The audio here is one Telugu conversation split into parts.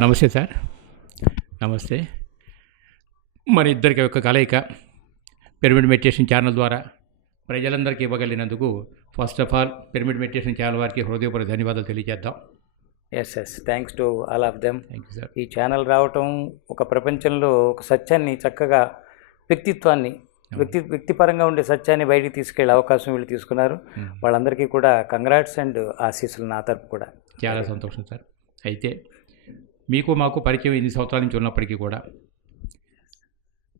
నమస్తే సార్. నమస్తే. మన ఇద్దరికి ఒక కలయిక పిరమిడ్ మెడిటేషన్ ఛానల్ ద్వారా ప్రజలందరికీ ఇవ్వగలిగినందుకు first of all pyramid meditation channel వారికి హృదయపూర్వక ధన్యవాదాలు తెలియజేద్దాం. Yes thanks to all of them. Thank you sir. ఈ ఛానల్ రావటం ఒక ప్రపంచంలో ఒక సత్యాన్ని చక్కగా వ్యక్తిత్వాన్ని వ్యక్తిపరంగా ఉండే సత్యాన్ని బయటికి తీసుకెళ్లే అవకాశం వీళ్ళు తీసుకున్నారు. వాళ్ళందరికీ కూడా కంగ్రాట్స్ అండ్ ఆశీస్సులు నా తరపు కూడా. చాలా సంతోషం సార్. అయితే మీకు మాకు పరిచయం 8 సంవత్సరాల నుంచి ఉన్నప్పటికీ కూడా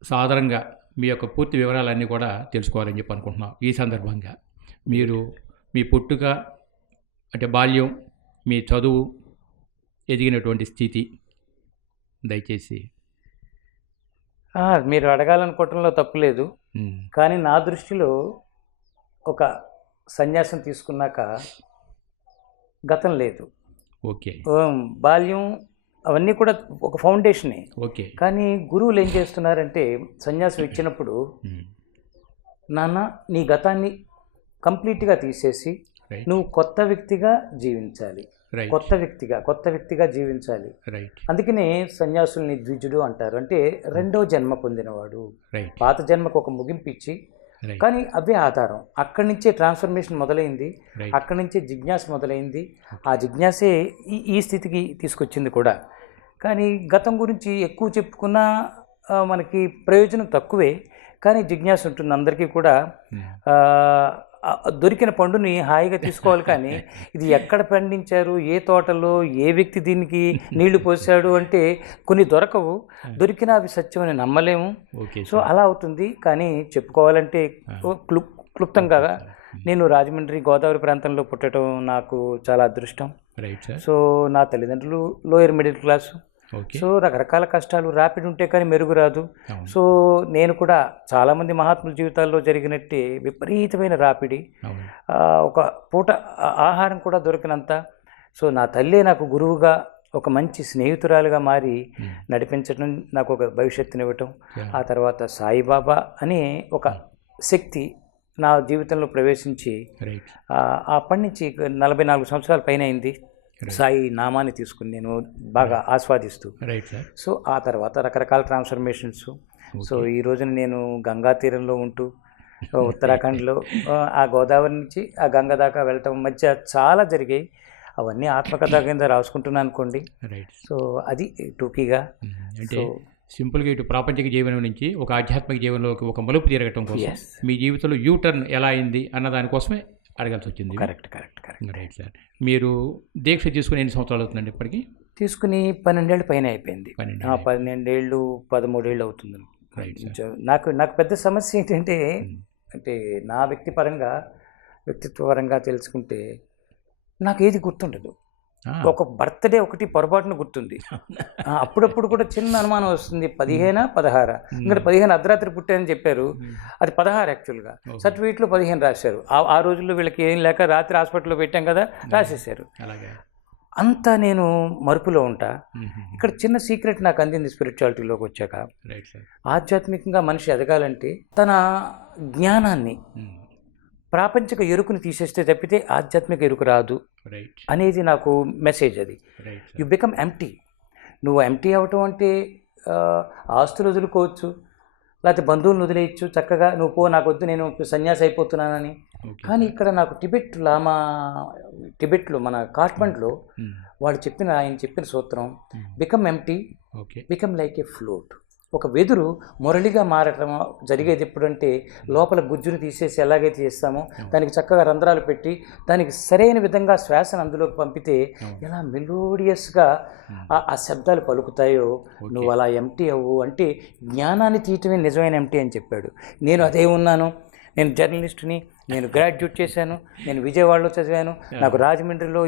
సాధారణంగా మీ యొక్క పూర్తి వివరాలన్నీ కూడా తెలుసుకోవాలని చెప్పి అనుకుంటున్నాం. ఈ సందర్భంగా మీరు మీ పుట్టుక అంటే బాల్యం, మీ చదువు, ఎదిగినటువంటి స్థితి దయచేసి. మీరు అడగాలనుకోవటంలో తప్పు లేదు, కానీ నా దృష్టిలో ఒక సన్యాసం తీసుకున్నాక గతం లేదు. ఓకే. బాల్యం అవన్నీ కూడా ఒక ఫౌండేషనే. ఓకే. కానీ గురువులు ఏం చేస్తున్నారంటే సన్యాసం ఇచ్చినప్పుడు నాన్న నీ గతాన్ని కంప్లీట్గా తీసేసి నువ్వు కొత్త వ్యక్తిగా జీవించాలి, కొత్త వ్యక్తిగా జీవించాలి. అందుకనే సన్యాసుల్ని ద్విజుడు అంటారు. అంటే రెండో జన్మ పొందినవాడు. పాత జన్మకు ఒక ముగింపు ఇచ్చి, కానీ అవే ఆధారం. అక్కడి నుంచే ట్రాన్స్ఫర్మేషన్ మొదలైంది, అక్కడి నుంచే జిజ్ఞాస మొదలైంది. ఆ జిజ్ఞాసే ఈ స్థితికి తీసుకొచ్చింది కూడా. కానీ గతం గురించి ఎక్కువ చెప్పుకున్నా మనకి ప్రయోజనం తక్కువే, కానీ జిజ్ఞాస ఉంటుంది అందరికీ కూడా. దొరికిన పండుని హాయిగా తీసుకోవాలి, కానీ ఇది ఎక్కడ పండించారు, ఏ తోటలో ఏ వ్యక్తి దీనికి నీళ్లు పోసాడు అంటే కొన్ని దొరకవు. దొరికినా అవి సత్యమని నమ్మలేము. సో అలా అవుతుంది. కానీ చెప్పుకోవాలంటే క్లుప్తంగా నేను రాజమండ్రి గోదావరి ప్రాంతంలో పుట్టడం నాకు చాలా అదృష్టం. సో నా తల్లిదండ్రులు లోయర్ మిడిల్ క్లాసు. సో రకరకాల కష్టాలు, ర్యాపిడ్ ఉంటే కానీ మెరుగు రాదు. సో నేను కూడా చాలామంది మహాత్ముల జీవితాల్లో జరిగినట్టే విపరీతమైన రాపిడి, ఒక పూట ఆహారం కూడా దొరికినంత. సో నా తల్లే నాకు గురువుగా, ఒక మంచి స్నేహితురాలుగా మారి నడిపించడం, నాకు ఒక భవిష్యత్తునివ్వటం. ఆ తర్వాత సాయిబాబా అనే ఒక శక్తి నా జీవితంలో ప్రవేశించి అప్పటి నుంచి 44 సంవత్సరాల పైన అయింది సాయి నామాన్ని తీసుకుని నేను బాగా ఆస్వాదిస్తూ. సో ఆ తర్వాత రకరకాల ట్రాన్స్ఫర్మేషన్స్. సో ఈ రోజున నేను గంగా తీరంలో ఉంటూ ఉత్తరాఖండ్లో ఆ గోదావరి నుంచి ఆ గంగ దాకా వెళ్ళటం మధ్య చాలా జరిగాయి. అవన్నీ ఆత్మకథ కింద రాసుకుంటున్నాను అనుకోండి. సో అది టూకీగా. అంటే సింపుల్గా ఇటు ప్రాపంచిక జీవనం నుంచి ఒక ఆధ్యాత్మిక జీవనంలోకి ఒక మలుపు తిరగటం కోసం మీ జీవితంలో యూటర్న్ ఎలా అయింది అన్న దానికోసమే అడగాల్సి వచ్చింది. కరెక్ట్. Right sir. మీరు దీక్ష తీసుకుని ఎన్ని సంవత్సరాలు అవుతుందండి ఇప్పటికి? తీసుకుని 12 ఏళ్ళ పైన అయిపోయింది. 12 ఏళ్ళు 13 ఏళ్ళు అవుతుంది. నాకు పెద్ద సమస్య ఏంటంటే, అంటే నా వ్యక్తిత్వపరంగా తెలుసుకుంటే నాకు ఏది గుర్తుండదు. ఒక బర్త్డే ఒకటి పొరపాటున గుర్తుంది. అప్పుడప్పుడు కూడా చిన్న అనుమానం వస్తుంది, 15 16 ఎందుకంటే 15 అర్ధరాత్రి పుట్టారని చెప్పారు, అది 16 యాక్చువల్గా. సర్టిఫికేట్లో 15 రాశారు. ఆ రోజుల్లో వీళ్ళకి ఏం లేక రాత్రి హాస్పిటల్లో పెట్టాం కదా, రాసేసారు. అంతా నేను మరుపులో ఉంటా. ఇక్కడ చిన్న సీక్రెట్ నాకు అందింది స్పిరిచువాలిటీలోకి వచ్చాక. ఆధ్యాత్మికంగా మనిషి ఎదగాలంటే తన జ్ఞానాన్ని, ప్రాపంచిక ఎరుకుని తీసేస్తే తప్పితే ఆధ్యాత్మిక ఎరుకు రాదు అనేది నాకు మెసేజ్. అది యు బికమ్ ఎంప్టీ. నువ్వు ఎంప్టీ అవ్వటం అంటే ఆస్తులు వదులుకోవచ్చు, లేకపోతే బంధువులను వదిలేయచ్చు, చక్కగా నువ్వు పో నాకు వద్దు నేను సన్యాసి అయిపోతున్నానని. కానీ ఇక్కడ నాకు టిబెట్లో మన కాఠ్మండ్లో ఆయన చెప్పిన సూత్రం బికమ్ ఎంప్టీ, బికమ్ లైక్ ఏ ఫ్లోట్. ఒక వెదురు మురళిగా మారటం జరిగేది ఎప్పుడంటే లోపల గుజ్జును తీసేసి ఎలాగైతే చేస్తామో దానికి చక్కగా రంధ్రాలు పెట్టి దానికి సరైన విధంగా శ్వాసను అందులోకి పంపితే ఎలా మెలోడియస్గా ఆ శబ్దాలు పలుకుతాయో నువ్వు అలా ఎంప్టీ అవ్వు. అంటే జ్ఞానాన్ని తీయటమే నిజమైన ఎంప్టీ అని చెప్పాడు. నేను అదే ఉన్నాను. నేను జర్నలిస్టుని, నేను గ్రాడ్యుయేట్ చేశాను, నేను విజయవాడలో చదివాను, నాకు రాజమండ్రిలో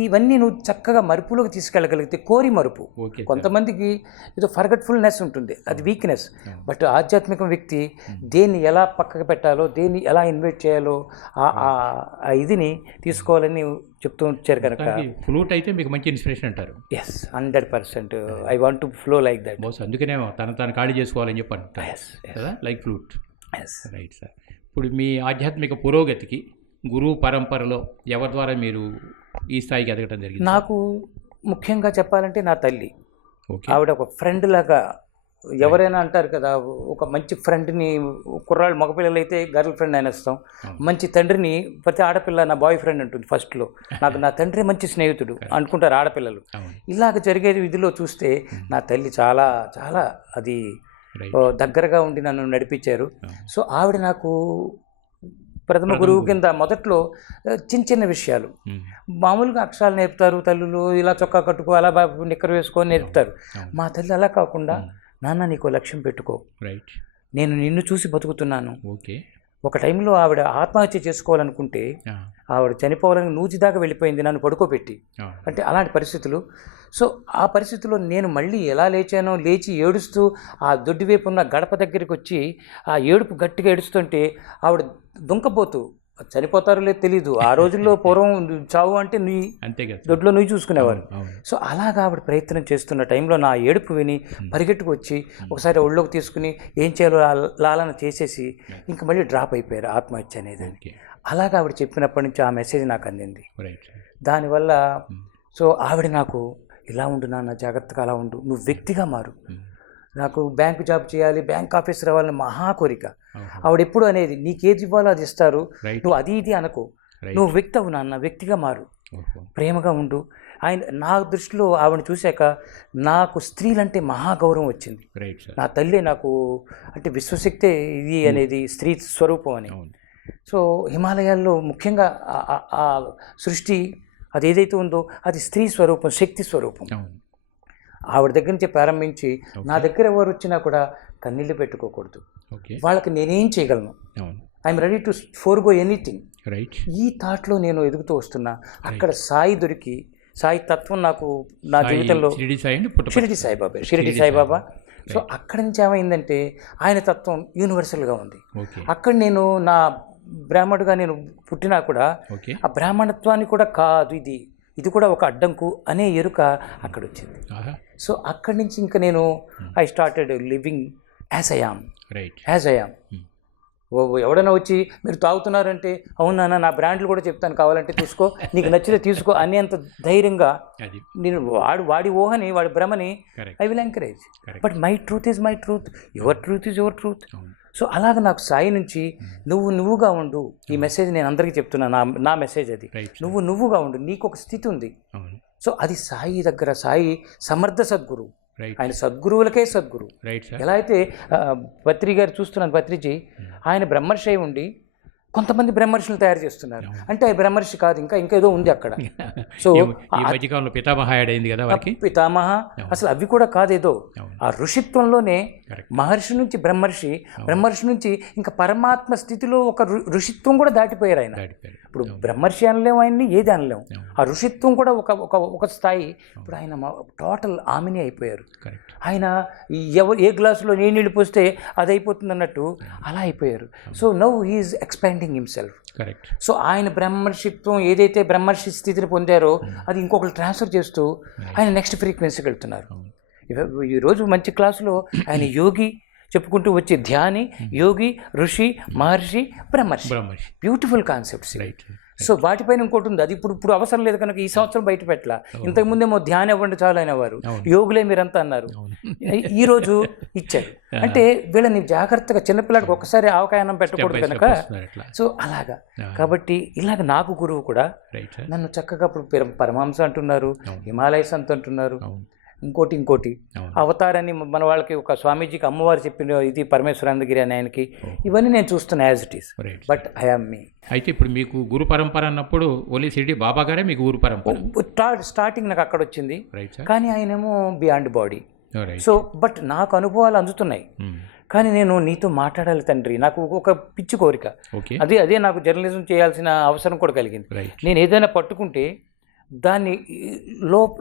ఇవన్నీ నువ్వు చక్కగా మరుపులోకి తీసుకెళ్ళగలిగితే, కోరి మరుపు. కొంతమందికి ఏదో ఫర్గట్ఫుల్నెస్ ఉంటుంది, అది వీక్నెస్. బట్ ఆధ్యాత్మిక వ్యక్తి దేన్ని ఎలా పక్కకు పెట్టాలో, దేన్ని ఎలా ఇన్వైట్ చేయాలో ఆ ఇదిని తీసుకోవాలని చెప్తూ వచ్చారు కనుక ఫ్లూట్ అయితే మీకు మంచి ఇన్స్పిరేషన్ అంటారు. 100% I want to flow like that. అందుకనేమో తను ఖాళీ చేసుకోవాలని చెప్పి కదా, లైక్ ఫ్లూట్. Right sir. ఇప్పుడు మీ ఆధ్యాత్మిక పురోగతికి గురువు పరంపరలో ఎవరి ద్వారా మీరు ఈ స్థాయికి ఎదగటం జరిగింది? నాకు ముఖ్యంగా చెప్పాలంటే నా తల్లి. ఓకే. ఆవిడ ఒక ఫ్రెండ్ లాగా, ఎవరైనా అంటారు కదా, ఒక మంచి ఫ్రెండ్ని, కుర్రాళ్ళు మగపిల్లలు అయితే గర్ల్ ఫ్రెండ్ అనేస్తాం, అవును. మంచి తండ్రిని ప్రతి ఆడపిల్ల నా బాయ్ ఫ్రెండ్ అంటుంది ఫస్ట్లో. నాకు నా తండ్రి మంచి స్నేహితుడు అనుకుంటారు ఆడపిల్లలు. అవును. ఇలాగ జరిగేది విధిలో చూస్తే నా తల్లి చాలా చాలా అది రైట్. దగ్గరగా ఉండి నన్ను నడిపించారు. అవును. సో ఆవిడ నాకు ప్రథమ గురువు కింద మొదట్లో చిన్న చిన్న విషయాలు, ఉమ్. మామూలుగా అక్షరాలు నేర్పుతారు తల్లులు, ఇలా చొక్కా కట్టుకో, అలా నిక్కరు వేసుకొని నేర్పుతారు. అవును. మా తల్లి అలా కాకుండా, నాన్న నీకు లక్ష్యం పెట్టుకో, రైట్. నేను నిన్ను చూసి బతుకుతున్నాను. ఓకే. ఒక టైంలో ఆవిడ ఆత్మహత్య చేసుకోవాలనుకుంటే, ఆ, ఆవిడ చనిపోవాలని నూచి దాకా వెళ్ళిపోయింది నన్ను పడుకోబెట్టి. ఆ, అంటే అలాంటి పరిస్థితులు. సో ఆ పరిస్థితుల్లో నేను మళ్ళీ ఎలా లేచానో, లేచి ఏడుస్తూ ఆ దొడ్డి వైపు ఉన్న గడప దగ్గరికి వచ్చి ఆ ఏడుపు గట్టిగా ఏడుస్తుంటే, ఆవిడ దుంకపోతూ, చనిపోతారో లేదో తెలీదు, ఆ రోజుల్లో పూర్వం చావు అంటే నీ అంతే కదా. దొడ్లో నువ్వు చూసుకునేవారు. అవును. సో అలాగా ఆవిడ ప్రయత్నం చేస్తున్న టైంలో నా ఏడుపు విని పరిగెట్టుకు వచ్చి ఒకసారి ఒళ్ళోకి తీసుకుని ఏం చేయాలో లాలన చేసేసి ఇంక మళ్ళీ డ్రాప్ అయిపోయారు ఆత్మహత్య అనేది. ఓకే. అలాగా ఆవిడ చెప్పినప్పటి నుంచి ఆ మెసేజ్ నాకు అందింది. రైట్. దానివల్ల సో ఆవిడ నాకు, ఇలా ఉండు నాన్న, జాగ్రత్తగా అలా ఉండు, నువ్వు వ్యక్తిగా మారు. నాకు బ్యాంకు జాబ్ చేయాలి, బ్యాంక్ ఆఫీసర్ అవ్వాలని మహా కోరిక. ఆవిడ ఎప్పుడు అనేది, నీకేది ఇవ్వాలో అది ఇస్తారు, రైట్. నువ్వు అది ఇది అనుకో, రైట్. నువ్వు వ్యక్తి అవు నాన్న, వ్యక్తిగా మారు, ఓహో. ప్రేమగా ఉండు. ఆయన నా దృష్టిలో ఆవిడ చూశాక నాకు స్త్రీలంటే మహా గౌరవం వచ్చింది. Right sir. నా తల్లి నాకు అంటే విశ్వశక్తే ఇది అనేది, స్త్రీ స్వరూపం అని. అవును. సో హిమాలయాల్లో ముఖ్యంగా ఆ సృష్టి అది ఏదైతే ఉందో అది స్త్రీ స్వరూపం, శక్తి స్వరూపం. అవును. ఆవిడ దగ్గర నుంచి ప్రారంభించి నా దగ్గర ఎవరు వచ్చినా కూడా కన్నీళ్ళు పెట్టుకోకూడదు, ఓకే. వాళ్ళకి నేనేం చేయగలను, అవును. I'm ready to forgo anything. Right. ఈ థాట్లో నేను ఎదుగుతూ వస్తున్నా. అక్కడ సాయి దొరికి, సాయి తత్వం నాకు నా జీవితంలో, షిరిడి సాయి అండి, పుట్టపర్తి. షిరిడి సాయిబాబా, షిరిడి సాయిబాబా. సో అక్కడి నుంచి ఏమైందంటే ఆయన తత్వం యూనివర్సల్గా ఉంది. ఓకే. అక్కడ నేను నా బ్రాహ్మణుడుగా నేను పుట్టినా కూడా ఓకే. ఆ బ్రాహ్మణత్వాన్ని కూడా కాదు, ఇది కూడా ఒక అడ్డంకు అనే ఎరుక అక్కడ వచ్చింది. ఆహా. సో అక్కడి నుంచి ఇంకా నేను I started living as I am, right. As I am. ఎవడైనా వచ్చి మీరు తాగుతున్నారంటే, అవునా నా బ్రాండ్లు కూడా చెప్తాను, కావాలంటే తీసుకో, నీకు నచ్చితే తీసుకో అనేంత ధైర్యంగా అది నేను వాడి ఊహని, వాడి భ్రమని correct. I will encourage. Correct. But my truth is my truth, your truth is your truth. అవును. సో అలాగ నాకు సాయి నుంచి నువ్వుగా ఉండు, ఈ మెసేజ్ నేను అందరికీ చెప్తున్నా, నా మెసేజ్ అది. రైట్. నువ్వుగా ఉండు, నీకు ఒక స్థితి ఉంది. అవును. సో అది సాయి దగ్గర, సాయి సమర్థ సద్గురు, రైట్. ఆయన సద్గురువులకే సద్గురు. Right sir. ఎలా అయితే పత్రి గారు చూస్తున్నాను, పత్రిజీ ఆయన బ్రహ్మర్షి అయి ఉండి కొంతమంది బ్రహ్మర్షులు తయారు చేస్తున్నారు. అంటే ఆ బ్రహ్మర్షి కాదు, ఇంకా ఏదో ఉంది అక్కడ. సో ఈ మధ్యకాలంలో పితామహ యాడ్ అయింది కదా వారికి. పితామహ అసలు అవి కూడా కాదేదో, అవును. ఆ ఋషిత్వంలోనే కరెక్ట్. మహర్షి నుంచి బ్రహ్మర్షి, బ్రహ్మర్షి నుంచి ఇంకా పరమాత్మ స్థితిలో ఒక ఋషిత్వం కూడా దాటిపోయారు ఆయన. దాటిపోయారు. ఇప్పుడు బ్రహ్మర్షి అనలేము, ఆయన్ని ఏది అనలేము, ఆ ఋషిత్వం కూడా ఒక స్థాయి. ఇప్పుడు ఆయన టోటల్ ఆమెని అయిపోయారు. కరెక్ట్. ఆయన ఏ గ్లాసులో ఏ నీళ్ళు పోస్తే అది అయిపోతుంది అన్నట్టు అలా అయిపోయారు. So now he's expanding himself. Correct. So ఆయన బ్రహ్మర్షిత్వం ఏదైతే బ్రహ్మర్షి స్థితిని పొందారో అది ఇంకొకరు ట్రాన్స్ఫర్ చేస్తూ ఆయన నెక్స్ట్ ఫ్రీక్వెన్సీకి వెళ్తున్నారు. ఈరోజు మంచి క్లాసులో ఆయన యోగి చెప్పుకుంటూ వచ్చే ధ్యాని, యోగి, ఋషి, మహర్షి, బ్రహ్మర్షి, బ్యూటిఫుల్ కాన్సెప్ట్స్. రైట్. సో వాటిపైన ఇంకోటి ఉంది, అది ఇప్పుడు అవసరం లేదు కనుక ఈ సంవత్సరం బయట పెట్టాల. ఇంతకుముందేమో ధ్యానం ఇవ్వండి చాలు అనేవారు, యోగులే మీరంతా అన్నారు, ఈరోజు ఇచ్చారు. అంటే వీళ్ళని జాగ్రత్తగా, చిన్నపిల్లాడికి ఒక్కసారి ఆవకాయనం పెట్టకూడదు కనుక. సో అలాగా కాబట్టి ఇలాగ నాకు గురువు కూడా నన్ను చక్కగా ఇప్పుడు పరమహంస అంటున్నారు, హిమాలయస్ అంటున్నారు, ఇంకోటి అవతారాన్ని మన వాళ్ళకి ఒక స్వామీజీకి అమ్మవారు చెప్పిన ఇది పరమేశ్వరానందగిరి అని ఆయనకి, ఇవన్నీ నేను చూస్తున్నా as it is. But I am me. అయితే ఇప్పుడు మీకు గురు పరంపర అన్నప్పుడు ఓన్లీ షిరిడి బాబా గారే మీకు గురు పరంపర. స్టార్టింగ్ నాకు అక్కడ వచ్చింది, కానీ ఆయనేమో బియాండ్ బాడీ. సో బట్ నాకు అనుభవాలు అందుతున్నాయి. కానీ నేను నీతో మాట్లాడాలి తండ్రి, నాకు ఒక పిచ్చి కోరిక. అదే నాకు జర్నలిజం చేయాల్సిన అవసరం కూడా కలిగింది. నేను ఏదైనా పట్టుకుంటే దాన్ని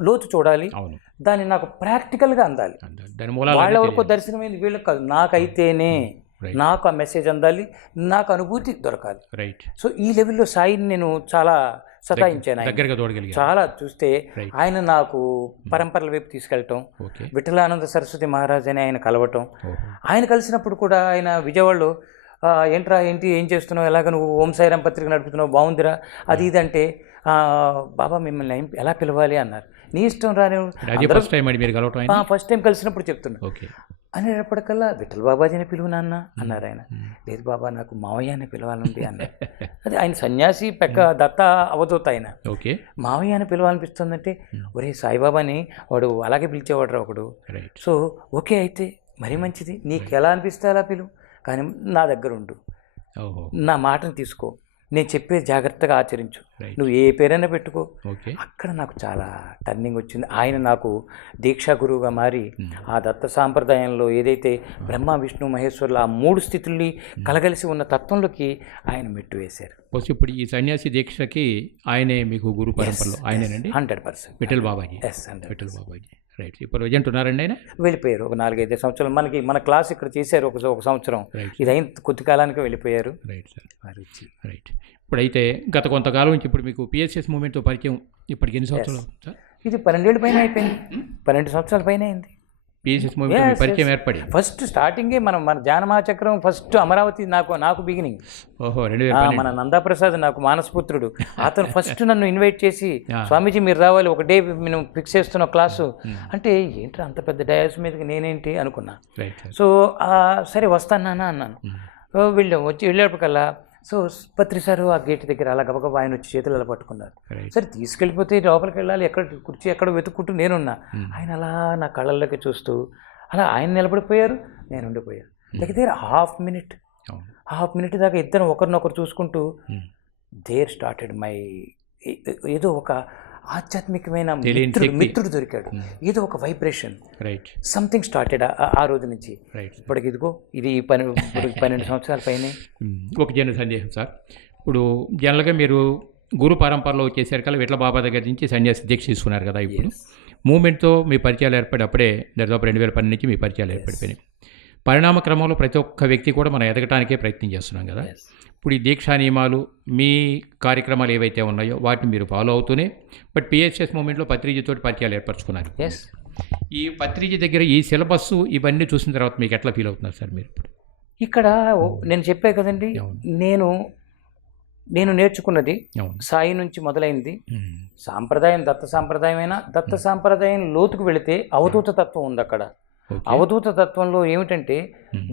లోతు చూడాలి, దాన్ని నాకు ప్రాక్టికల్గా అందాలి. వాళ్ళ వరకు దర్శనమైంది, వీళ్ళకి కాదు, నాకైతేనే నాకు ఆ మెసేజ్ అందాలి, నాకు అనుభూతి దొరకాలి. సో ఈ లెవెల్లో సాయిని నేను చాలా సతాయించాను. చాలా చూస్తే ఆయన నాకు పరంపరల వైపు తీసుకెళ్ళటం, విఠలానంద సరస్వతి మహారాజ్ అని ఆయన కలవటం. ఆయన కలిసినప్పుడు కూడా ఆయన విజయవాడలో ఏం చేస్తున్నావు, ఎలాగ నువ్వు ఓం సాయిరాం పత్రిక నడుపుతున్నావు, బాగుందిరా, అది ఇదంటే బాబా మిమ్మల్ని ఎలా పిలవాలి అన్నారు. నీ ఇష్టం రాని అది ఫస్ట్ టైం అండి మీరు కలవటం ఆయన? ఫస్ట్ టైం కలిసినప్పుడు చెప్తున్నా. ఓకే. అనేటప్పటికల్లా విఠల్ బాబాజీని పిలువు నాన్న అన్నారు ఆయన. లేదు బాబా నాకు మావయ్య అని పిలవాలండి అన్నారు. అది ఆయన సన్యాసి దత్త అవధూత ఆయన. ఓకే. మావయ్య అని పిలవాలనిపిస్తుందంటే ఒరే సాయిబాబాని వాడు అలాగే పిలిచేవాడు ఒకడు. సో ఓకే అయితే మరీ మంచిది, నీకు ఎలా అనిపిస్తే అలా పిలువు, కానీ నా దగ్గర ఉండు, నా మాటను తీసుకో, నేను చెప్పేది జాగ్రత్తగా ఆచరించు, నువ్వు ఏ పేరైనా పెట్టుకో. అక్కడ నాకు చాలా టర్నింగ్ వచ్చింది. ఆయన నాకు దీక్షా గురువుగా మారి ఆ దత్త సాంప్రదాయంలో ఏదైతే బ్రహ్మ విష్ణు మహేశ్వరులు ఆ 3 స్థితుల్ని కలగలిసి ఉన్న తత్వంలోకి ఆయన మెట్టు వేశారు. ఇప్పుడు ఈ సన్యాసి దీక్షకి ఆయనే మీకు గురు పరంపరలో ఆయనేనండి? 100% విఠల్ బాబాజీ. విఠల్ బాబాజీ. రైట్. ఇప్పుడు ప్రజెంట్ ఉన్నారండి ఆయన? వెళ్ళిపోయారు. ఒక 4-5 సంవత్సరాలు మన క్లాస్ ఇక్కడ చేశారు ఒక సంవత్సరం. ఇది అయిన కొద్ది కాలానికి వెళ్ళిపోయారు. Right sir. రైట్. ఇప్పుడైతే గత కొంతకాలం నుంచి ఇప్పుడు మీకు పిఎస్ఎస్ మూమెంట్తో పరిచయం ఇప్పటికి ఎన్ని సంవత్సరాలు సార్? ఇది 12 ఏళ్ళ పైన అయిపోయింది. 12 సంవత్సరాల పైన అయింది పిఎస్ఎస్ మూమెంట్ పరిచయం ఏర్పడి. ఫస్ట్ స్టార్టింగే మన జ్ఞానమహాచక్రం ఫస్ట్ అమరావతి నాకు బిగినింగ్. ఓహో. మన నందాప్రసాద్ నాకు మానసపుత్రుడు, అతను ఫస్ట్ నన్ను ఇన్వైట్ చేసి స్వామీజీ మీరు రావాలి, ఒక డే మేము ఫిక్స్ చేస్తున్న క్లాసు అంటే ఏంటి అంత పెద్ద డయాస్ మీదకి నేనేంటి అనుకున్నా. సో సరే వస్తాను నాన్న అన్నాను. వెళ్ళేప్పటికల్లా సో పత్రి సారు ఆ గేట్ దగ్గర అలా గబగబా ఆయన వచ్చి చేతులు అలా పట్టుకున్నారు. సరే తీసుకెళ్ళిపోతే లోపలికి వెళ్ళాలి, కుర్చీ ఎక్కడ వెతుక్కుంటూ నేనున్నా. ఆయన అలా నా కళ్ళల్లోకి చూస్తూ అలా ఆయన నిలబడిపోయారు, నేను ఉండిపోయాను. దగ్గర హాఫ్ మినిట్ దాకా ఇద్దరం ఒకరినొకరు చూసుకుంటూ దేర్ స్టార్టెడ్ మై ఏదో ఒక ఆధ్యాత్మికమైన మిత్రుడు దొరికాడు, ఏదో ఒక వైబ్రేషన్, సంథింగ్ స్టార్టెడ్ ఆ రోజు నుంచి. ఇప్పటికి ఇదిగో ఇది 12 సంవత్సరాల పైనే. ఒక జన సందేహం సార్, ఇప్పుడు జనరల్గా మీరు గురు పరంపరలో వచ్చేసరి కల్లా విట్ల బాబా దగ్గర నుంచి సన్యాసి దీక్ష తీసుకున్నారు కదా. ఇప్పుడు మూమెంట్తో మీ పరిచయాలు ఏర్పడి అప్పుడే దాదాపు 2012 నుంచి మీ పరిచయాలు ఏర్పడిపోయినాయి. పరిణామ క్రమంలో ప్రతి ఒక్క వ్యక్తి కూడా మనం ఎదగటానికే ప్రయత్నం చేస్తున్నాం కదా. ఇప్పుడు ఈ దీక్షా నియమాలు మీ కార్యక్రమాలు ఏవైతే ఉన్నాయో వాటిని మీరు ఫాలో అవుతూనే బట్ పిఎస్ఎస్ మూమెంట్లో పత్రిజీతో పరిచయాలు ఏర్పరచుకున్నారు. ఈ పత్రిజీ దగ్గర ఈ సిలబస్ ఇవన్నీ చూసిన తర్వాత మీకు ఎట్లా ఫీల్ అవుతున్నారు సార్ మీరు? ఇప్పుడు ఇక్కడ నేను చెప్పే కదండి, నేను నేర్చుకున్నది సాయి నుంచి మొదలైంది. సాంప్రదాయం దత్త సాంప్రదాయమైనా దత్త సాంప్రదాయం లోతుకు వెళితే అవధూత తత్వం ఉంది. అక్కడ అవధూత తత్వంలో ఏమిటంటే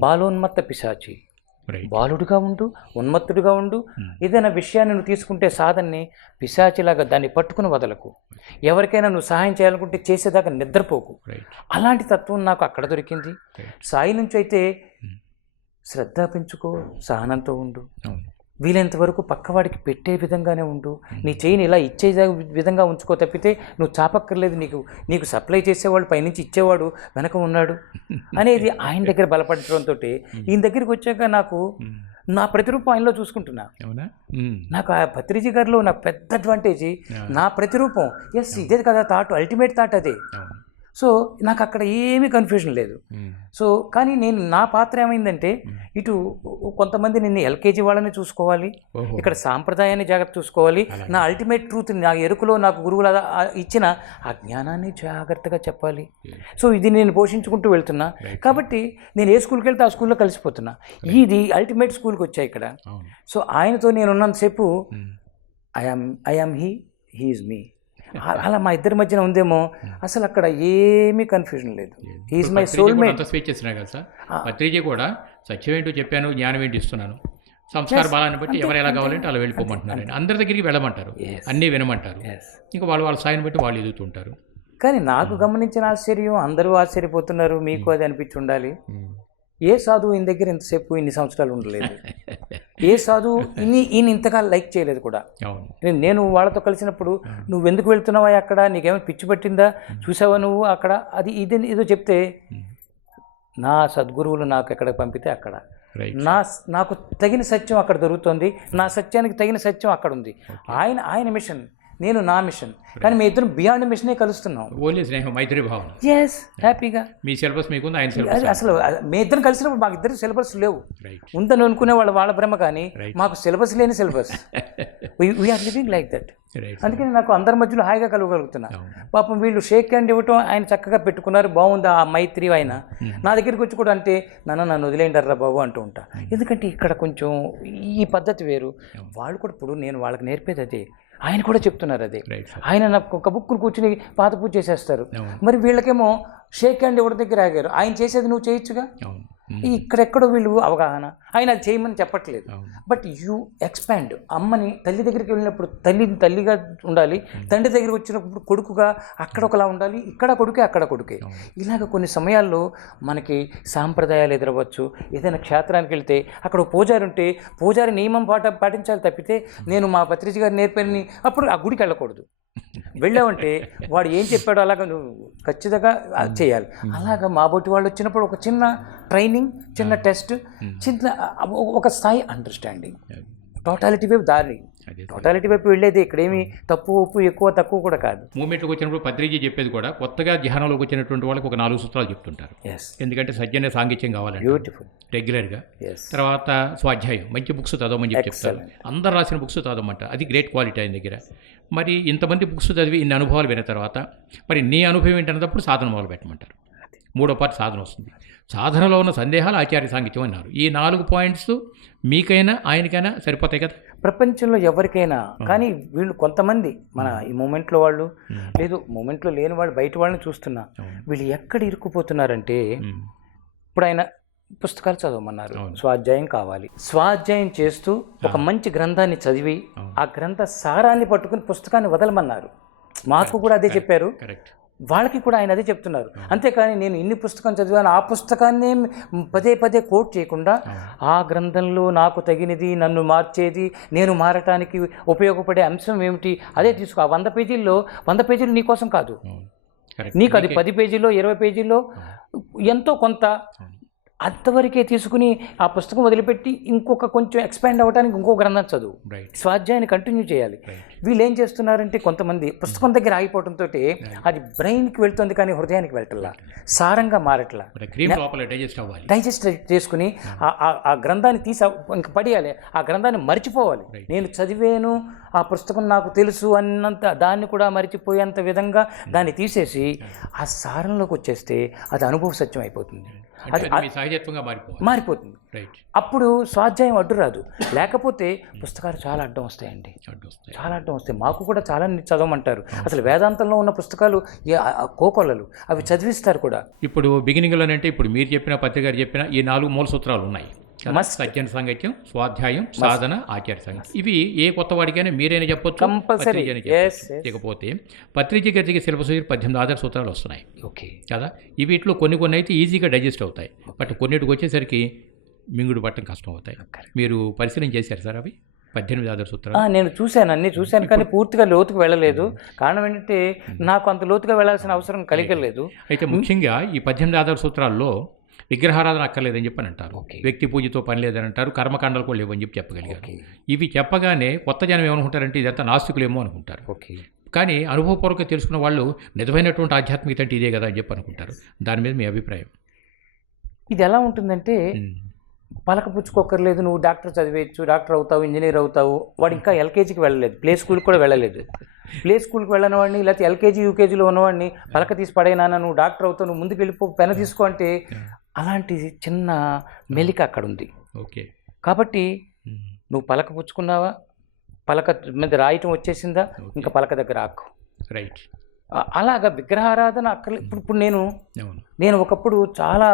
బాలోన్మత్త పిశాచి, బాలుడుగా ఉండు, ఉన్మత్తుడుగా ఉండు, ఏదైనా విషయాన్ని నువ్వు తీసుకుంటే సాధనని పిశాచిలాగా దాన్ని పట్టుకుని వదలకు, ఎవరికైనా నువ్వు సహాయం చేయాలనుకుంటే చేసేదాకా నిద్రపోకు. అలాంటి తత్వం నాకు అక్కడ దొరికింది. సాయి నుంచి అయితే శ్రద్ధ పెంచుకో, సహనంతో ఉండు, వీలైనంత వరకు పక్కవాడికి పెట్టే విధంగానే ఉండు, నీ చేయిని ఇలా ఇచ్చే విధంగా ఉంచుకో తప్పితే నువ్వు చాపక్కర్లేదు, నీకు సప్లై చేసేవాడు పైనుంచి ఇచ్చేవాడు వెనక ఉన్నాడు అనేది ఆయన దగ్గర బలపడటంతో ఈయన దగ్గరికి వచ్చాక నాకు నా ప్రతిరూపం ఆయనలో చూసుకుంటున్నా. నాకు ఆ పత్రిజీ గారిలో నా పెద్ద అడ్వాంటేజ్ నా ప్రతిరూపం. ఎస్ ఇదే కదా థాట్, అల్టిమేట్ థాట్ అదే. సో నాకు అక్కడ ఏమీ కన్ఫ్యూజన్ లేదు. సో కానీ నా పాత్ర ఏమైందంటే ఇటు కొంతమంది నిన్ను ఎల్కేజీ వాళ్ళని చూసుకోవాలి, ఇక్కడ సాంప్రదాయాన్ని జాగ్రత్త చూసుకోవాలి, నా అల్టిమేట్ ట్రూత్ నా ఎరుకలో నాకు గురువులు ఇచ్చిన ఆ జ్ఞానాన్ని జాగ్రత్తగా చెప్పాలి. సో ఇది నేను పోషించుకుంటూ వెళ్తున్నా. కాబట్టి నేను ఏ స్కూల్కి వెళ్తే ఆ స్కూల్లో కలిసిపోతున్నా. ఇది అల్టిమేట్ స్కూల్కి వచ్చా ఇక్కడ. సో ఆయనతో నేను ఉన్నంతసేపు ఐఆమ్ హీ ఈజ్ మీ, అలా మా ఇద్దరి మధ్యన ఉందేమో. అసలు అక్కడ ఏమీ కన్ఫ్యూజన్ లేదు. He's my soulmate. అంత స్వేచ్ఛ ఇస్తున్నా కదా సార్. పత్రిజీ కూడా సత్యం ఏంటో చెప్పాను, జ్ఞానం ఏంటి ఇస్తున్నాను, సంస్కార బలాన్ని బట్టి ఎవరు ఎలా కావాలంటే అలా వెళ్ళిపోమంటున్నారు. అందరి దగ్గరికి వెళ్ళమంటారు, అన్నీ వినమంటారు, ఇంకా వాళ్ళ స్థాయిని బట్టి వాళ్ళు ఎదుగుతుంటారు. కానీ నాకు గమనించిన ఆశ్చర్యం, అందరూ ఆశ్చర్యపోతున్నారు, మీకు అది అనిపించి ఉండాలి. ఏ సాధువు ఈయన దగ్గర ఇంతసేపు ఇన్ని సంవత్సరాలు ఉండలేదు, ఏ సాధువు ఈయన ఇంతగా లైక్ చేయలేదు కూడా. నేను వాళ్ళతో కలిసినప్పుడు నువ్వు ఎందుకు వెళ్తున్నావా అక్కడ, నీకేమైనా పిచ్చి పట్టిందా, చూసావా నువ్వు అక్కడ, అది ఏదో చెప్తే నా సద్గురువులు నాకు ఎక్కడ పంపితే అక్కడ నాకు తగిన సత్యం అక్కడ దొరుకుతుంది, నా సత్యానికి తగిన సత్యం అక్కడ ఉంది. ఆయన మిషన్, నేను నా మిషన్, కానీ మీ ఇద్దరం బియాండ్ మిషనే కలుస్తున్నాం. ఓన్లీ స్నేహం, మైత్రి భావన. ఎస్, హ్యాపీగా. మీ సిలబస్ మీకుంది, ఆయన సిలబస్. అసలు మీ ఇద్దరం కలిసినప్పుడు మాకు ఇద్దరు సిలబస్ లేవు, ఉందని అనుకునే వాళ్ళ భ్రమ, కానీ మాకు సిలబస్ లేని syllabus. We're living like that. అందుకని నాకు అందరి మధ్యలో హాయిగా కలగలుగుతున్నా. పాపం వీళ్ళు షేక్ హ్యాండ్ ఇవ్వటం ఆయన చక్కగా పెట్టుకున్నారు, బాగుంది ఆ మైత్రి. ఆయన నా దగ్గరికి వచ్చి కూడా అంటే నన్ను వదిలేంటారా బాబు అంటూ ఉంటా. ఎందుకంటే ఇక్కడ కొంచెం ఈ పద్ధతి వేరు. వాళ్ళు కూడా ఇప్పుడు నేను వాళ్ళకి నేర్పేది అదే. ఆయన కూడా చెప్తున్నారు అదే. Right sir. ఆయన నాకు ఒక బుక్ను కూర్చుని పాత పూజ చేసేస్తారు. అవును. మరి వీళ్ళకేమో షేక్ హ్యాండ్ ఎవరి దగ్గర ఆగారు. ఆయన చేసేది నువ్వు చేయొచ్చుగా. అవును. ఇక్కడెక్కడో వీళ్ళు అవగాహన, ఆయన అది చేయమని చెప్పట్లేదు. అవును. But you expand. అమ్మని తల్లి దగ్గరికి వెళ్ళినప్పుడు తల్లిగా ఉండాలి, తండ్రి దగ్గరికి వచ్చినప్పుడు కొడుకుగా, అక్కడ ఒకలా ఉండాలి, ఇక్కడ కొడుకే అక్కడ కొడుకే. ఇలాగ కొన్ని సమయాల్లో మనకి సాంప్రదాయాలు ఎదురవచ్చు. ఏదైనా క్షేత్రానికి వెళ్తే అక్కడ పూజారి ఉంటే పూజారి నియమం పాటించాలి తప్పితే నేను మా పత్రిజ గారు నేర్పని అప్పుడు ఆ గుడికి వెళ్ళకూడదు. వెళ్ళావంటే వాడు ఏం చెప్పాడో అలాగ నువ్వు ఖచ్చితంగా చేయాలి. అలాగా మా బొట్టి వాళ్ళు వచ్చినప్పుడు ఒక చిన్న ట్రైనింగ్, చిన్న టెస్ట్, చిన్న ఒక స్థాయి అండర్స్టాండింగ్. టోటాలిటీ వైపు దారి, టోటాలిటీ వైపు వెళ్ళేది ఇక్కడేమి తప్పు ఉప్పు ఎక్కువ తక్కువ కూడా కాదు. మూమెంట్లోకి వచ్చినప్పుడు పత్రిజీ చెప్పేది కూడా కొత్తగా ధ్యానంలోకి వచ్చినటువంటి వాళ్ళకి ఒక 4 సూత్రాలు చెప్తుంటారు. ఎందుకంటే సజ్జన సాంగత్యం కావాలంటే బ్యూటిఫుల్ రెగ్యులర్గా. తర్వాత స్వాధ్యాయం, మంచి బుక్స్ చదవమని చెప్పి చెప్తారు. అందరు రాసిన బుక్స్ చదవమంట, అది గ్రేట్ క్వాలిటీ ఆయన దగ్గర. మరి ఇంతమంది బుక్స్ చదివి ఇన్ని అనుభవాలు విన్న తర్వాత మరి నీ అనుభవం ఏంటన్నప్పుడు సాధన మొదలు పెట్టమంటారు. 3వ పార్ట్ సాధన వస్తుంది. సాధనలో ఉన్న సందేహాలు ఆచార్య సాంగత్యం అన్నారు. ఈ 4 పాయింట్స్ మీకైనా ఆయనకైనా సరిపోతాయి కదా. ప్రపంచంలో ఎవరికైనా. కానీ వీళ్ళు కొంతమంది మన ఈ మూమెంట్లో వాళ్ళు, లేదు మూమెంట్లో లేని వాళ్ళు, బయట వాళ్ళని చూస్తున్నా వీళ్ళు ఎక్కడ ఇరుక్కుపోతున్నారంటే, ఇప్పుడు ఆయన పుస్తకాలు చదవమన్నారు, స్వాధ్యాయం కావాలి. స్వాధ్యాయం చేస్తూ ఒక మంచి గ్రంథాన్ని చదివి ఆ గ్రంథ సారాన్ని పట్టుకుని పుస్తకాన్ని వదలమన్నారు. మాకు కూడా అదే చెప్పారు, వాళ్ళకి కూడా ఆయన అదే చెప్తున్నారు. అంతేకాని నేను ఇన్ని పుస్తకం చదివాను ఆ పుస్తకాన్ని పదే పదే కోట్ చేయకుండా ఆ గ్రంథంలో నాకు తగినది, నన్ను మార్చేది, నేను మారటానికి ఉపయోగపడే అంశం ఏమిటి అదే తీసుకో. ఆ 100 పేజీల్లో 100 పేజీలు నీ కోసం కాదు, నీకు అది 10 పేజీల్లో 20 పేజీల్లో ఎంతో కొంత అంతవరకే తీసుకుని ఆ పుస్తకం వదిలిపెట్టి ఇంకొక కొంచెం ఎక్స్పాండ్ అవ్వడానికి ఇంకో గ్రంథం చదువు. స్వాధ్యాయాన్ని కంటిన్యూ చేయాలి. వీళ్ళు ఏం చేస్తున్నారంటే కొంతమంది పుస్తకం దగ్గర ఆగిపోవడంతో అది బ్రెయిన్కి వెళ్తుంది కానీ హృదయానికి వెళ్ళట్లా, సారంగా మారట్లా. డైజెస్ట్ చేసుకుని ఆ గ్రంథాన్ని తీసి ఇంక పడేయాలి, ఆ గ్రంథాన్ని మర్చిపోవాలి. నేను చదివాను, ఆ పుస్తకం నాకు తెలుసు అన్నంత దాన్ని కూడా మర్చిపోయేంత విధంగా దాన్ని తీసేసి ఆ సారంలోకి వచ్చేస్తే అది అనుభవ సత్యం అయిపోతుంది, మారిపోతుంది. అప్పుడు స్వాధ్యాయం అడ్డు రాదు. లేకపోతే పుస్తకాలు చాలా అడ్డం వస్తాయండి, చాలా అడ్డం వస్తాయి. మాకు కూడా చాలా చదవమంటారు. అసలు వేదాంతంలో ఉన్న పుస్తకాలు కోకొల్లలు, అవి చదివిస్తారు కూడా. ఇప్పుడు బిగినింగ్లోనంటే ఇప్పుడు మీరు చెప్పిన పత్రిక గారు చెప్పిన ఈ 4 మూల సూత్రాలు ఉన్నాయి. సజ్జన సాంగత్యం, స్వాధ్యాయం, సాధన, ఆచార్య సాంగత్యం. ఇవి ఏ కొత్త వాడికైనా మీరైనా చెప్పొచ్చు, కంపల్సరీ. లేకపోతే పత్రిక గతికి సిలబస్ 18 ఆధార సూత్రాలు వస్తున్నాయి కదా. ఈ వీటిలో కొన్ని అయితే ఈజీగా డైజెస్ట్ అవుతాయి, బట్ కొన్నిటికి వచ్చేసరికి మింగుడు పట్టడం కష్టం అవుతాయి. మీరు పరిశీలన చేశారు సార్ అవి 18 ఆధార సూత్రాలు? నేను అన్నీ చూశాను కానీ పూర్తిగా లోతుకు వెళ్ళలేదు. కారణం ఏంటంటే నాకు అంత లోతుగా వెళ్ళాల్సిన అవసరం కలిగలేదు. అయితే ముఖ్యంగా ఈ 18 ఆధార సూత్రాల్లో విగ్రహారాధన అక్కర్లేదని చెప్పని అంటారు, వ్యక్తి పూజతో పని లేదని అంటారు, కర్మకాండాలు కూడా లేవని చెప్పగలిగారు. ఇవి చెప్పగానే కొత్త జనం ఏమనుకుంటారంటే ఇదంతా నాస్తికులేమో అనుకుంటారు. కానీ అనుభవపూర్వకంగా తెలుసుకున్న వాళ్ళు నిజమైనటువంటి ఆధ్యాత్మికత అంటే ఇదే కదా అని చెప్పి అనుకుంటారు. దాని మీద మీ అభిప్రాయం? ఇది ఎలా ఉంటుందంటే పలకపుచ్చుకోకర్లేదు, నువ్వు డాక్టర్ చదివేయచ్చు, డాక్టర్ అవుతావు, ఇంజనీర్ అవుతావు. వాడు ఇంకా ఎల్కేజీకి వెళ్ళలేదు, ప్లే స్కూల్కి కూడా వెళ్ళలేదు. ప్లే స్కూల్కి వెళ్ళని వాడిని, లేకపోతే ఎల్కేజీ యూకేజీలో ఉన్నవాడిని పలక తీసి పడైనా నువ్వు డాక్టర్ అవుతావు, నువ్వు ముందుకు వెళ్ళిపో, పెన తీసుకో అంటే అలాంటి చిన్న మెలిక అక్కడ ఉంది. కాబట్టి నువ్వు పలక పుచ్చుకున్నావా, పలక మీద రాయటం వచ్చేసిందా, ఇంకా పలక దగ్గర ఆకు. అలాగా విగ్రహారాధన అక్కర్లేదు. ఇప్పుడు నేను ఒకప్పుడు చాలా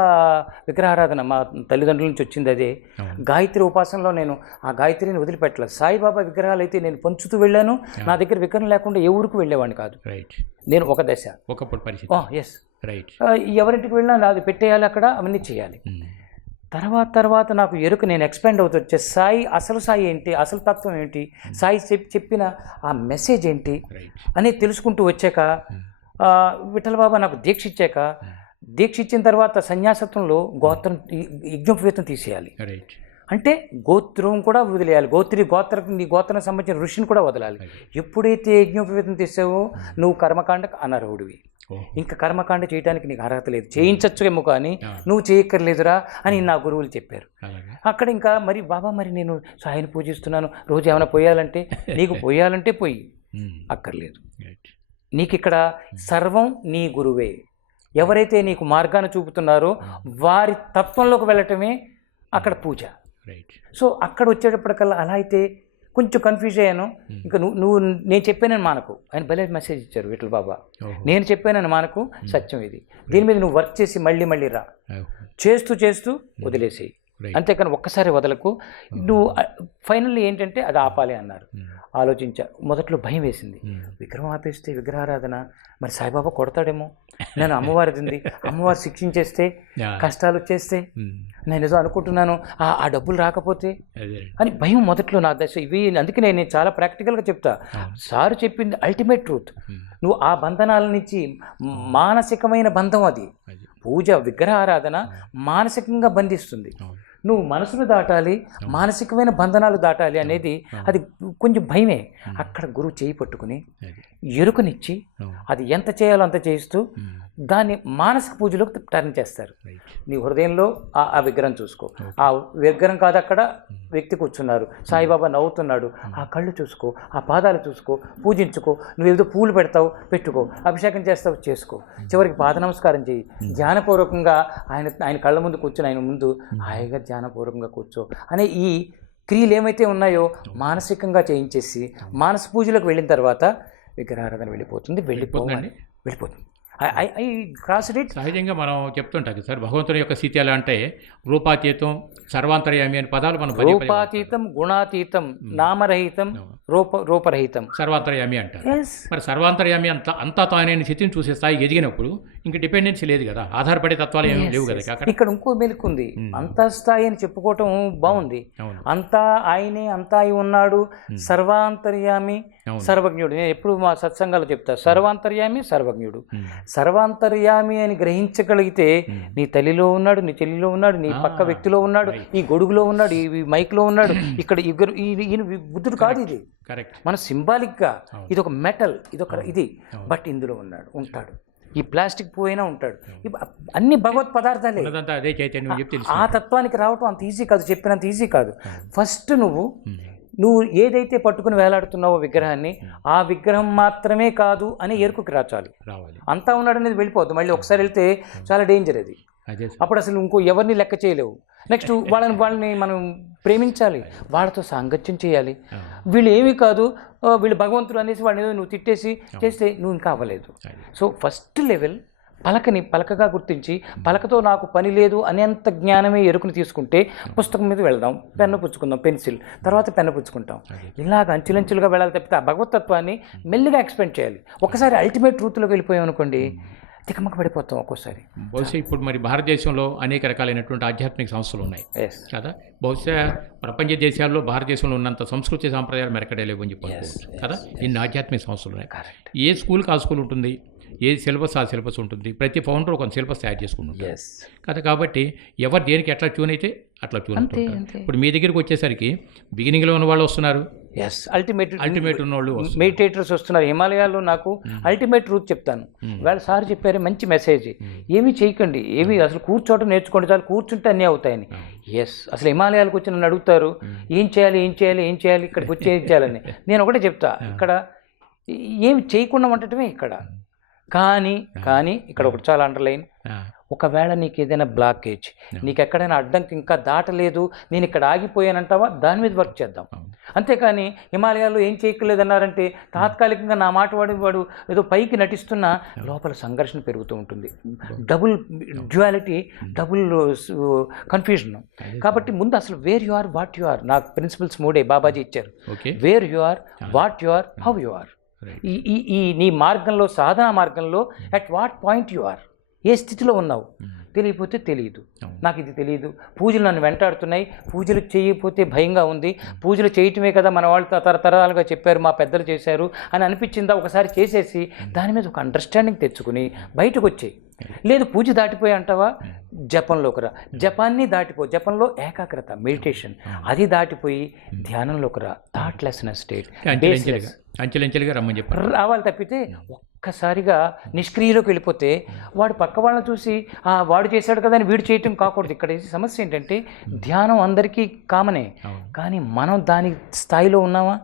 విగ్రహారాధన మా తల్లిదండ్రుల నుంచి వచ్చింది అదే. గాయత్రి ఉపాసనలో నేను ఆ గాయత్రిని వదిలిపెట్టలేదు. సాయిబాబా విగ్రహాలు అయితే నేను పంచుతూ వెళ్ళాను. నా దగ్గర విగ్రహం లేకుండా ఏ ఊరికి వెళ్ళేవాడిని కాదు. నేను ఒక దశ ఎవరింటికి వెళ్ళినా నాది పెట్టేయాలి, అక్కడ అవన్నీ చేయాలి. తర్వాత నాకు ఎరుక, నేను ఎక్స్పాండ్ అవుతూ వచ్చే సాయి, అసలు సాయి ఏంటి, అసలు తత్వం ఏంటి, సాయి చెప్పిన ఆ మెసేజ్ ఏంటి అని తెలుసుకుంటూ వచ్చాక విఠలబాబా నాకు దీక్ష ఇచ్చాక, దీక్ష ఇచ్చిన తర్వాత సన్యాసత్వంలో గోత్రం యజ్ఞోపవేతం తీసేయాలి. అంటే గోత్రం కూడా వదిలేయాలి, నీ గోత్రం సంబంధించిన ఋషిని కూడా వదలాలి. ఎప్పుడైతే యజ్ఞోపవేతం తీసావో నువ్వు కర్మకాండకు అనర్హుడివి. ఇంకా కర్మకాండ చేయడానికి నీకు అర్హత లేదు, చేయించచ్చుకేమో కానీ నువ్వు చేయక్కర్లేదురా అని నా గురువులు చెప్పారు. అక్కడ ఇంకా మరి బాబా మరి నేను సాయిని పూజిస్తున్నాను, రోజు ఏమైనా పోయాలంటే, నీకు పోయాలంటే పోయి, అక్కర్లేదు. నీకు ఇక్కడ సర్వం నీ గురువే. ఎవరైతే నీకు మార్గాన్ని చూపుతున్నారో వారి తత్వంలోకి వెళ్ళటమే అక్కడ పూజ. సో అక్కడ వచ్చేటప్పటికల్లా అలా అయితే కొంచెం కన్ఫ్యూజ్ అయ్యాను. ఇంకా నువ్వు నేను చెప్పానని మానకు. ఆయన భలే మెసేజ్ ఇచ్చారు విఠల్ బాబా. నేను చెప్పానని మానకు, సత్యం ఇది. దీని మీద నువ్వు వర్క్ చేసి మళ్ళీ రా, చేస్తూ వదిలేసేయి, అంతేకాని ఒక్కసారి వదలకు. నువ్వు ఫైనల్లీ ఏంటంటే అది ఆపాలి అన్నారు. ఆలోచించా. మొదట్లో భయం వేసింది, విగ్రహం ఆపేస్తే విగ్రహారాధన మరి సాయిబాబా కొడతాడేమో, నేను అమ్మవారిది ఉంది, అమ్మవారు శిక్షించేస్తే, కష్టాలు వచ్చేస్తే, నేను ఏదో అనుకుంటున్నాను ఆ డబ్బులు రాకపోతే అని భయం మొదట్లో నా దశ. ఇవి అందుకే నేను చాలా ప్రాక్టికల్గా చెప్తా. సారు చెప్పింది అల్టిమేట్ ట్రూత్. నువ్వు ఆ బంధనాల నుంచి, మానసికమైన బంధం అది. పూజ విగ్రహారాధన మానసికంగా బంధిస్తుంది. నువ్వు మనసును దాటాలి, మానసికమైన బంధనాలు దాటాలి అనేది అది కొంచెం భయమే. అక్కడ గురువు చేయి పట్టుకుని ఎరుకనిచ్చి అది ఎంత చేయాలో అంత చేయిస్తూ దాన్ని మానసిక పూజలోకి టర్న్ చేస్తారు. నీ హృదయంలో ఆ విగ్రహం చూసుకో. ఆ విగ్రహం కాదు, అక్కడ వ్యక్తి కూర్చున్నారు, సాయిబాబా నవ్వుతున్నాడు, ఆ కళ్ళు చూసుకో, ఆ పాదాలు చూసుకో, పూజించుకో. నువ్వేదో పూలు పెట్టుకో, అభిషేకం చేస్తావు చేసుకో, చివరికి పాద నమస్కారం చేయి. ధ్యానపూర్వకంగా ఆయన కళ్ళ ముందు కూర్చొని ఆయన ముందు హాయిగా ధ్యానపూర్వకంగా కూర్చో అనే ఈ క్రియలు ఏమైతే ఉన్నాయో మానసికంగా చేయించేసి మానస పూజలకు వెళ్ళిన తర్వాత విగ్రహారాధన వెళ్ళిపోతుంది. I cross it. సహజంగా మనం చెప్తుంటాం సార్, భగవంతుని యొక్క స్థితి ఎలా అంటే రూపాతీతం, సర్వాంతర్యామి అనే పదాలు మనం రూపాతీతం, గుణాతీతం, నామరహితం, రూపరహితం, సర్వాంతర్యామి అంటారు. మరి సర్వాంతర్యామి అంతా తానైన స్థితిని చూసే స్థాయికి ఎదిగినప్పుడు ఇంకా డిపెండెన్సీ లేదు కదా, ఆధారపడే తత్వాలు ఏమీ లేవు కదా. ఇక్కడ ఇంకో మెలుకుంది. అంతా స్థాయి అని చెప్పుకోవటం బాగుంది. అంతా ఆయనే, అంతా అయి ఉన్నాడు, సర్వాంతర్యామి, సర్వజ్ఞుడు. నేను ఎప్పుడు మా సత్సంగాలు చెప్తా, సర్వాంతర్యామి, సర్వజ్ఞుడు. సర్వాంతర్యామి అని గ్రహించగలిగితే నీ తల్లిలో ఉన్నాడు, నీ చెల్లిలో ఉన్నాడు, నీ పక్క వ్యక్తిలో ఉన్నాడు, ఈ గొడుగులో ఉన్నాడు, ఈ మైక్లో ఉన్నాడు, ఇక్కడ ఈయన బుద్ధుడు కాదు, ఇది మన సింబాలిక్గా, ఇది ఒక మెటల్, ఇది బట్ ఇందులో ఉంటాడు. ఈ ప్లాస్టిక్ పోయినా ఉంటాడు. అన్ని భగవత్ పదార్థాలే. ఆ తత్వానికి రావటం అంత ఈజీ కాదు, చెప్పినంత ఈజీ కాదు. ఫస్ట్ నువ్వు ఏదైతే పట్టుకుని వేలాడుతున్నావో విగ్రహాన్ని, ఆ విగ్రహం మాత్రమే కాదు అని ఎరుకుకి రావాలి. అంతా ఉన్నాడు అనేది వెళ్ళిపోద్దు. మళ్ళీ ఒకసారి వెళ్తే చాలా డేంజర్ అది. అప్పుడు అసలు ఇంకో ఎవరిని లెక్క చేయలేవు. నెక్స్ట్ వాళ్ళని మనం ప్రేమించాలి, వాళ్ళతో సాంగత్యం చేయాలి. వీళ్ళు ఏమీ కాదు, వీళ్ళు భగవంతుడు అనేసి వాళ్ళని నువ్వు తిట్టేసి చేస్తే నువ్వు ఇంకా అవ్వలేదు. సో ఫస్ట్ లెవెల్ పలకగా గుర్తించి, పలకతో నాకు పని లేదు అనేంత జ్ఞానమే ఎరుకుని తీసుకుంటే పుస్తకం మీద వెళదాం, పెన్ను పుచ్చుకుందాం, పెన్సిల్, తర్వాత పెన్ను పుచ్చుకుంటాం. ఇలాగ అంచులంచులుగా వెళ్ళాలి తప్పితే ఆ భగవతత్వాన్ని మెల్లిగా ఎక్స్పెండ్ చేయాలి. ఒకసారి అల్టిమేట్ ట్రూత్లోకి వెళ్ళిపోయాం అనుకోండి, తికమక పడిపోతాం ఒక్కోసారి. బహుశా ఇప్పుడు మరి భారతదేశంలో అనేక రకాలైనటువంటి ఆధ్యాత్మిక సంస్థలు ఉన్నాయి కదా. బహుశా ప్రపంచ దేశాల్లో భారతదేశంలో ఉన్నంత సంస్కృతి సాంప్రదాయాలు మెరకడే లేవు అని చెప్పవచ్చు కదా. ఇన్ని ఆధ్యాత్మిక సంస్థలు ఉన్నాయి. ఏ స్కూల్కి ఆ స్కూల్ ఉంటుంది, ఏ సిలబస్ ఆ సిలబస్ ఉంటుంది. ప్రతి ఫౌండర్ ఒక సిలబస్ తయారు చేసుకుంటుంది కదా. కాబట్టి ఎవరు దేనికి ఎట్లా ట్యూన్ అయితే అట్లా ట్యూన్ అవుతుంది. ఇప్పుడు మీ దగ్గరికి వచ్చేసరికి బిగినింగ్లో ఉన్న వాళ్ళు వస్తున్నారు, అల్టిమేట్ ఉన్న వాళ్ళు, మెడిటేటర్స్ వస్తున్నారు. హిమాలయాల్లో నాకు అల్టిమేట్ ట్రూత్ చెప్తాను. వాళ్ళు సార్ చెప్పారు మంచి మెసేజ్, ఏమీ చేయకండి, అసలు కూర్చోవడం నేర్చుకోండి, చాలు కూర్చుంటే అన్నీ అవుతాయని. అసలు హిమాలయాలకు వచ్చి నన్ను అడుగుతారు ఏం చేయాలి ఇక్కడికి వచ్చి ఏం చేయాలని. నేను ఒకటే చెప్తా, ఇక్కడ ఏమి చేయకుండా ఉండటమే ఇక్కడ. కానీ ఇక్కడ ఒకటి చాలా అండర్లైన్, ఒకవేళ నీకు ఏదైనా బ్లాకేజ్, నీకు ఎక్కడైనా అడ్డంకి ఇంకా దాటలేదు, నేను ఇక్కడ ఆగిపోయానంటావా, దాని మీద వర్క్ చేద్దాం. అంతేకాని హిమాలయాల్లో ఏం చేయక్కర్లేదన్నారంటే తాత్కాలికంగా నా మాట వాడు ఏదో పైకి నటిస్తున్నా లోపల సంఘర్షణ పెరుగుతూ ఉంటుంది. Double duality, double confusion. కాబట్టి ముందు అసలు where you are, what you are. నాకు ప్రిన్సిపల్స్ 3 బాబాజీ ఇచ్చారు. Where you are, what you are, how you are. ఈ నీ మార్గంలో, సాధనా మార్గంలో at what point you are, ఏ స్థితిలో ఉన్నావు. తెలియకపోతే తెలియదు, నాకు ఇది తెలియదు, పూజలు నన్ను వెంటాడుతున్నాయి, పూజలు చేయకపోతే భయంగా ఉంది, పూజలు చేయటమే కదా మన వాళ్ళు తరతరాలుగా చెప్పారు, మా పెద్దలు చేశారు అని అనిపించిందా, ఒకసారి చేసేసి దాని మీద ఒక అండర్స్టాండింగ్ తెచ్చుకుని బయటకు వచ్చేయి. లేదు పూజ దాటిపోయి అంటావా, జపంలోకి రా. జపాన్ని దాటిపో, జపంలో ఏకాగ్రత, మెడిటేషన్, అది దాటిపోయి ధ్యానంలోకి రా. థాట్లెస్నెస్ స్టేట్, అంచెలంచెలుగా రమ్మని చెప్పి రావాలి. తప్పితే ఒక్కసారిగా నిష్క్రియలోకి వెళ్ళిపోతే వాడు పక్క వాళ్ళని చూసి వాడు చేశాడు కదా అని వీడు చేయటం కాకూడదు. ఇక్కడ సమస్య ఏంటంటే ధ్యానం అందరికీ కామనే, కానీ మనం దాని స్థాయిలో ఉన్నామా,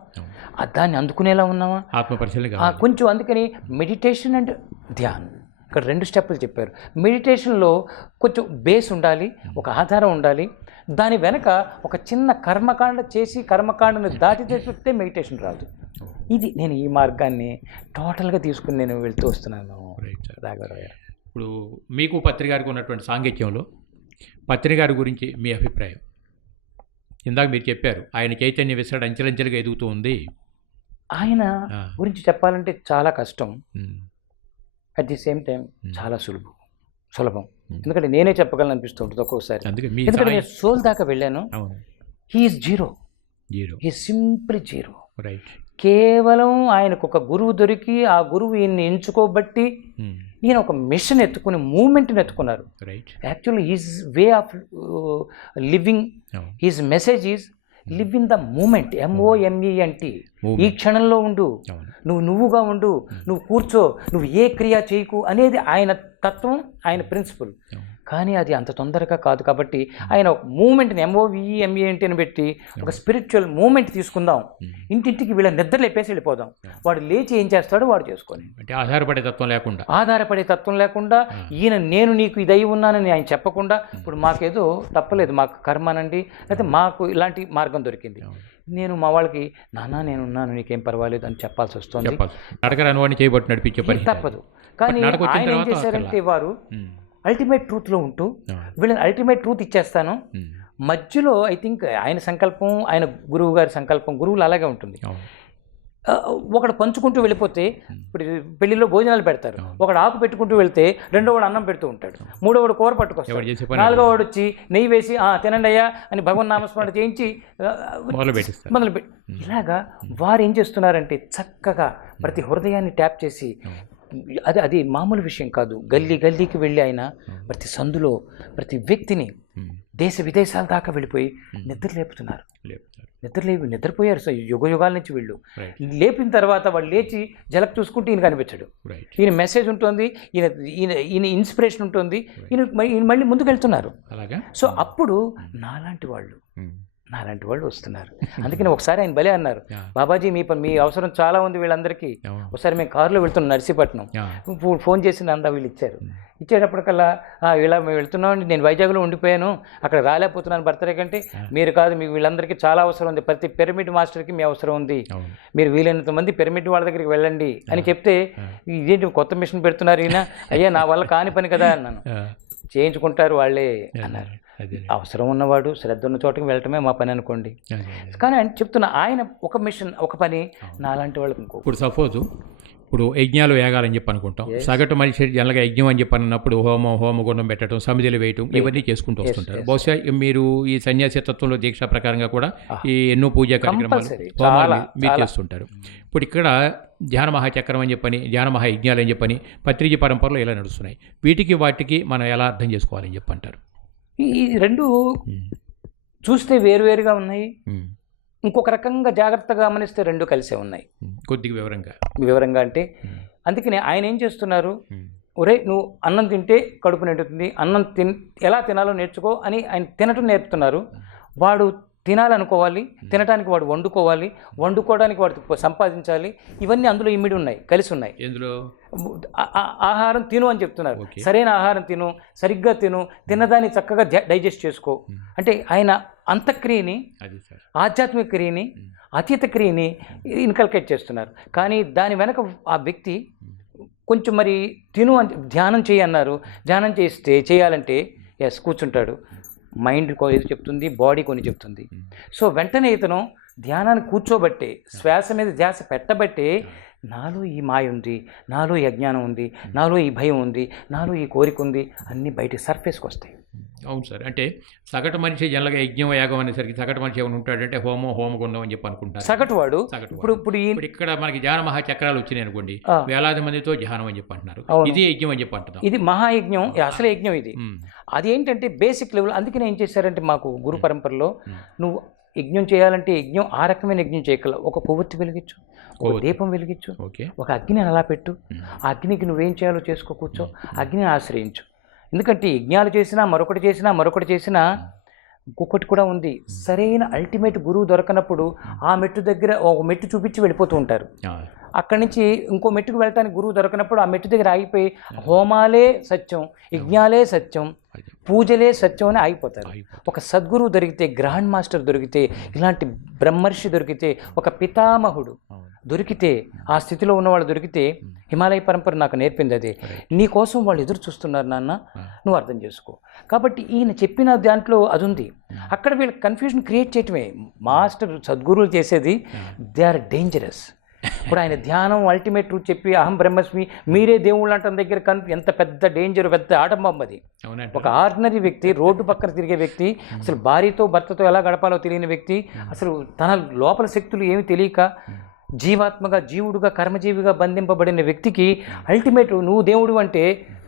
దాన్ని అందుకునేలా ఉన్నామా, ఆత్మపరిశీలన కొంచెం. అందుకని మెడిటేషన్ అండ్ ధ్యానం ఇక్కడ 2 స్టెప్పులు చెప్పారు. మెడిటేషన్లో కొంచెం బేస్ ఉండాలి, ఒక ఆధారం ఉండాలి. దాని వెనక ఒక చిన్న కర్మకాండ చేసి కర్మకాండను దాటి తెచ్చితే మెడిటేషన్ రాదు. ఇది నేను ఈ మార్గాన్ని టోటల్గా తీసుకుని నేను వెళ్తూ వస్తున్నాను రాఘవరావు గారు. ఇప్పుడు మీకు పత్రి గారికి ఉన్నటువంటి సాంగత్యంలో పత్రి గారి గురించి మీ అభిప్రాయం? ఇందాక మీరు చెప్పారు ఆయన చైతన్య విసరణ అంచెలంచెలుగా ఎదుగుతూ ఉంది. ఆయన గురించి చెప్పాలంటే చాలా కష్టం, అట్ ది సేమ్ టైం చాలా సులభం. ఎందుకంటే నేనే చెప్పగలను అనిపిస్తూ ఉంటుంది ఒక్కొక్కసారి. ఎందుకంటే నేను సోల్ దాకా వెళ్ళాను. He's zero, he simply zero. Right. కేవలం ఆయనకు ఒక గురువు దొరికి ఆ గురువు ఈయన్ని ఎంచుకోబట్టి ఈయన ఒక మిషన్ ఎత్తుకుని మూమెంట్ని ఎత్తుకున్నారు. Actually his way of living, his message is live in the moment, MOMENT. ఈ క్షణంలో ఉండు, నువ్వుగా ఉండు, నువ్వు కూర్చో, నువ్వు ఏ క్రియ చేయకు అనేది ఆయన తత్వం, ఆయన ప్రిన్సిపల్. కానీ అది అంత తొందరగా కాదు. కాబట్టి ఆయన ఒక మూమెంట్ని MOVEMENT అని పెట్టి ఒక స్పిరిచువల్ మూమెంట్ తీసుకుందాం, ఇంటింటికి వీళ్ళ నిద్ర లేపేసి వెళ్ళిపోదాం, వాడు లేచి ఏం చేస్తాడో వాడు చేసుకొని. అంటే ఆధారపడే తత్వం లేకుండా ఈయన నేను నీకు ఇది అయి ఉన్నానని ఆయన చెప్పకుండా, ఇప్పుడు మాకేదో తప్పలేదు, మాకు కర్మనండి, అయితే మాకు ఇలాంటి మార్గం దొరికింది, నేను మా వాళ్ళకి నాన్న నేనున్నాను నీకేం పర్వాలేదు అని చెప్పాల్సి వస్తుంది. తప్పదు. కానీ ఆయన ఏం చేశారంటే వారు అల్టిమేట్ ట్రూత్లో ఉంటూ వీళ్ళని అల్టిమేట్ ట్రూత్ ఇచ్చేస్తాను. మధ్యలో ఐ థింక్ ఆయన సంకల్పం, ఆయన గురువు గారి సంకల్పం, గురువులు అలాగే ఉంటుంది. ఒకడు పంచుకుంటూ వెళ్ళిపోతే, ఇప్పుడు పెళ్లిలో భోజనాలు పెడతారు, ఒకడు ఆకు పెట్టుకుంటూ వెళ్తే రెండోవాడు అన్నం పెడుతూ ఉంటాడు, మూడోవాడు కూర పట్టుకొస్తాడు, నాలుగోవాడు వచ్చి నెయ్యి వేసి తినండి అయ్యా అని భగవన్ నామస్మరణ చేయించి మొదలుపెట్టి, ఇలాగా వారు ఏం చేస్తున్నారంటే చక్కగా ప్రతి హృదయాన్ని ట్యాప్ చేసి, అది మామూలు విషయం కాదు. గల్లీకి వెళ్ళి ఆయన ప్రతి సందులో ప్రతి వ్యక్తిని దేశ విదేశాల దాకా వెళ్ళిపోయి నిద్రలేపుతున్నారు. నిద్రపోయారు యుగాల నుంచి వీళ్ళు. లేపిన తర్వాత వాళ్ళు లేచి జలక్ చూసుకుంటే ఈయన కనిపించాడు, ఈయన మెసేజ్ ఉంటుంది, ఈయన ఇన్స్పిరేషన్ ఉంటుంది, ఈయన మళ్ళీ ముందుకు వెళ్తున్నారు. సో అప్పుడు నాలాంటి వాళ్ళు వస్తున్నారు. అందుకని ఒకసారి ఆయన భలే అన్నారు, బాబాజీ మీ అవసరం చాలా ఉంది వీళ్ళందరికీ, ఒకసారి మేము కారులో వెళ్తున్నాం నర్సీపట్నం, ఫోన్ చేసి అందా వీళ్ళు ఇచ్చేటప్పటికల్లా ఇలా మేము వెళ్తున్నామండి, నేను వైజాగ్లో ఉండిపోయాను, అక్కడ రాలేకపోతున్నాను బర్త్డే కంటే, మీరు కాదు మీకు వీళ్ళందరికీ చాలా అవసరం ఉంది, ప్రతి పిరమిడ్ మాస్టర్కి మీ అవసరం ఉంది, మీరు వీలైనంత మంది పిరమిడ్ వాళ్ళ దగ్గరికి వెళ్ళండి అని చెప్తే, ఇదేంటి కొత్త మిషన్ పెడుతున్నారు ఈయన, అయ్యా నా వల్ల కాని పని కదా అన్నాను. చేయించుకుంటారు వాళ్ళే అన్నారు. అవసరం ఉన్నవాడు శ్రద్ధ ఉన్న చోటకి వెళ్ళటమే మా పని అనుకోండి. కానీ ఆయన చెప్తున్న ఆయన ఒక మిషన్, ఒక పని నాలాంటి వాళ్ళకి ఇంకో. ఇప్పుడు సపోజ్ ఇప్పుడు యజ్ఞాలు వేగాలని చెప్పి అనుకుంటాం, సగటు మనిషి జనరల్గా యజ్ఞం అని చెప్పి అన్నప్పుడు హోమగుండం పెట్టడం, సమిధులు వేయటం, ఇవన్నీ చేసుకుంటూ వస్తుంటారు. బహుశా మీరు ఈ సన్యాసత్వంలో దీక్ష ప్రకారంగా కూడా ఈ ఎన్నో పూజా కార్యక్రమాలు హోమాలు మీరు చేస్తుంటారు. ఇప్పుడు ఇక్కడ ధ్యాన మహాచక్రం అని చెప్పని, ధ్యాన మహాయజ్ఞాలు అని చెప్పని పత్రిజీ పరంపరలో ఇలా నడుస్తున్నాయి. వాటికి మనం ఎలా అర్థం చేసుకోవాలని చెప్పి అంటారు? ఈ రెండు చూస్తే వేరువేరుగా ఉన్నాయి, ఇంకొక రకంగా జాగ్రత్తగా గమనిస్తే రెండు కలిసే ఉన్నాయి. కొద్దిగా వివరంగా అంటే అందుకనే ఆయన ఏం చేస్తున్నారు, ఒరే నువ్వు అన్నం తింటే కడుపు నిండుతుంది, అన్నం ఎలా తినాలో నేర్చుకో అని ఆయన తినటం నేర్పుతున్నారు. వాడు తినాలనుకోవాలి, తినడానికి వాడు వండుకోవడానికి వాడు సంపాదించాలి, ఇవన్నీ అందులో ఇమిడి ఉన్నాయి, కలిసి ఉన్నాయి. ఆహారం తిను అని చెప్తున్నారు, సరైన ఆహారం తిను, సరిగ్గా తిన్నదాన్ని చక్కగా డైజెస్ట్ చేసుకో అంటే ఆయన అంతఃక్రియని, ఆధ్యాత్మిక క్రియని, అతీత క్రియని ఇన్కల్కేట్ చేస్తున్నారు. కానీ దాని వెనక ఆ వ్యక్తి కొంచెం మరి తిను అని ధ్యానం చేయన్నారు, ధ్యానం చేయాలంటే కూర్చుంటాడు, మైండ్ కొన్ని చెప్తుంది, బాడీ కొన్ని చెప్తుంది. సో వెంటనే ఇతను ధ్యానాన్ని కూర్చోబట్టే, శ్వాస మీద ధ్యాస పెట్టబట్టే నాలో ఈ మాయ ఉంది, నాలో ఈ అజ్ఞానం ఉంది, నాలో ఈ భయం ఉంది, నాలో ఈ కోరిక ఉంది, అన్నీ బయట సర్ఫేస్కి వస్తాయి. అవును సార్. అంటే సగటు మనిషి జనరల్గా యజ్ఞం యాగం అనేసరికి సగటు మనిషి ఏమైనా ఉంటాడంటే హోమగుండం అని చెప్పి అనుకుంటారు. సగటువాడు ఇప్పుడు ఇక్కడ మనకి ధ్యాన మహాచక్రాలు వచ్చినాయి అనుకోండి, వేలాది మందితో ధ్యానం అని చెప్పి అంటున్నారు, ఇది యజ్ఞం అని చెప్పి అంటున్నారు. ఇది మహాయజ్ఞం, అసలు యజ్ఞం ఇది. అది ఏంటంటే బేసిక్ లెవెల్. అందుకని ఏం చేశారంటే మాకు గురు పరంపరలో నువ్వు యజ్ఞం చేయాలంటే యజ్ఞం ఆ రకమైన యజ్ఞం చేయగలవు. ఒక కొవ్వొత్తి వెలిగించు, ఒక దీపం వెలిగించు, ఒక అగ్నిని అలా పెట్టు, ఆ అగ్నికి నువ్వేం చేయాలో చేసుకో, కూర్చో, అగ్నిని ఆశ్రయించు. ఎందుకంటే యజ్ఞాలు చేసినా మరొకటి చేసినా ఇంకొకటి కూడా ఉంది, సరైన అల్టిమేట్ గురువు దొరకనప్పుడు ఆ మెట్టు దగ్గర ఒక మెట్టు చూపించి వెళ్ళిపోతూ ఉంటారు. అక్కడి నుంచి ఇంకో మెట్టుకు వెళ్ళటానికి గురువు దొరకనప్పుడు ఆ మెట్టు దగ్గర ఆగిపోయి హోమాలే సత్యం, యజ్ఞాలే సత్యం, అదే. పూజలే సత్యం అని ఆగిపోతారు. అయిపోతుంది. ఒక సద్గురువు దొరికితే, గ్రాండ్ మాస్టర్ దొరికితే, ఇలాంటి బ్రహ్మర్షి దొరికితే, ఒక పితామహుడు అవును. దొరికితే, ఆ స్థితిలో ఉన్నవాళ్ళు దొరికితే, హిమాలయ పరంపర నాకు నేర్పింది అదే. నీ కోసం వాళ్ళు ఎదురు చూస్తున్నారు నాన్న, నువ్వు అర్థం చేసుకో. కాబట్టి ఈయన చెప్పిన దాంట్లో అది ఉంది. అక్కడ వీళ్ళకి కన్ఫ్యూజన్ క్రియేట్ చేయటమే. మాస్టర్ సద్గురువులు చేసేది దే ఆర్ డేంజరస్. ఇప్పుడు ఆయన ధ్యానం అల్టిమేట్ ట్రూత్ చెప్పి అహం బ్రహ్మస్మి మీరే దేవుళ్ళు అంటాం దగ్గర ఎంత పెద్ద డేంజర్, పెద్ద ఆటంబం అది. అవునండి. ఒక ఆర్డినరీ వ్యక్తి, రోడ్డు పక్కన తిరిగే వ్యక్తి, అసలు భార్యతో భర్తతో ఎలా గడపాలో తెలియని వ్యక్తి, అసలు తన లోపల శక్తులు ఏమి తెలియక జీవాత్మగా, జీవుడుగా, కర్మజీవిగా బంధింపబడిన వ్యక్తికి అల్టిమేట్ నువ్వు దేవుడు అంటే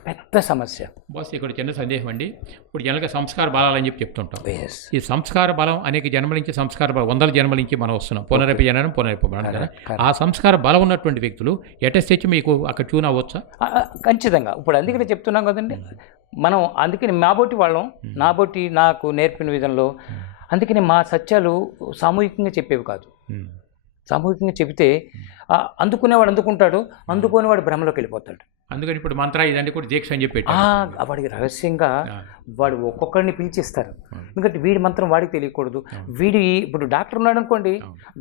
పెద్ద సమస్య. బాస్ ఇక్కడ చిన్న సందేహం అండి. ఇప్పుడు జనరల్గా సంస్కార బలాలని చెప్పి చెప్తుంటాం. Yes. ఈ సంస్కార బలం అనేక జన్మల నుంచి, సంస్కార బలం వందల జన్మల నుంచి మనం వస్తున్నాం. పునరపి జననం పునరపి మరణం కదా. ఆ సంస్కార బలం ఉన్నటువంటి వ్యక్తులు ఎటెస్ట్ తెచ్చి మీకు అక్కడ ట్యూన్ అవ్వచ్చా? ఖచ్చితంగా. ఇప్పుడు అందుకనే చెప్తున్నాం కదండి, మనం అందుకని మాబోటి వాళ్ళం, నాబోటి నాకు నేర్పిన విధంలో, అందుకని మా సత్యాలు సామూహికంగా చెప్పేవి కాదు. సామూహికంగా చెబితే అందుకునేవాడు అందుకుంటాడు, అందుకోనివాడు భ్రమలోకి వెళ్ళిపోతాడు. అందుకని ఇప్పుడు మంత్ర ఇదంటే కూడా దీక్ష అని చెప్పి వాడికి రహస్యంగా వాడు ఒక్కొక్కరిని పిలిచిస్తారు. ఎందుకంటే వీడి మంత్రం వాడికి తెలియకూడదు. వీడి ఇప్పుడు డాక్టర్ ఉన్నాడు అనుకోండి,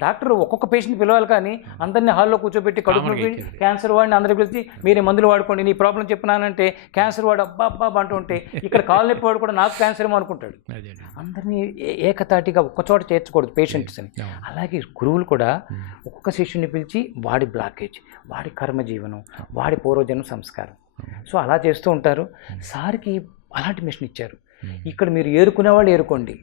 డాక్టర్ ఒక్కొక్క పేషెంట్ పిలవాలి, కానీ అందరినీ హాల్లో కూర్చోబెట్టి కడుపు నొప్పి క్యాన్సర్ వాడిని అందరికి పిలిచి మీరే మందులు వాడుకోండి, నీ ప్రాబ్లం చెప్పినానంటే క్యాన్సర్ వాడు అబ్బా అబ్బా అంటూ ఉంటే ఇక్కడ కాలు నొప్పి వాడు కూడా నాకు క్యాన్సర్ ఏమో అనుకుంటాడు. అందరినీ ఏకతాటిగా ఒక్కచోట చేర్చకూడదు పేషెంట్స్ని. అలాగే గురువులు కూడా ఒక్కొక్క శిష్యుని పిలిచి వాడి బ్లాకేజ్, వాడి కర్మజీవనం, వాడి పూర్వజన్మ సంస్కారం, సో అలా చేస్తూ ఉంటారు. సార్కి అలాంటి మిషన్ ఇచ్చారు. ఇక్కడ మీరు ఏరుకునేవాళ్ళు ఏరుకోండి,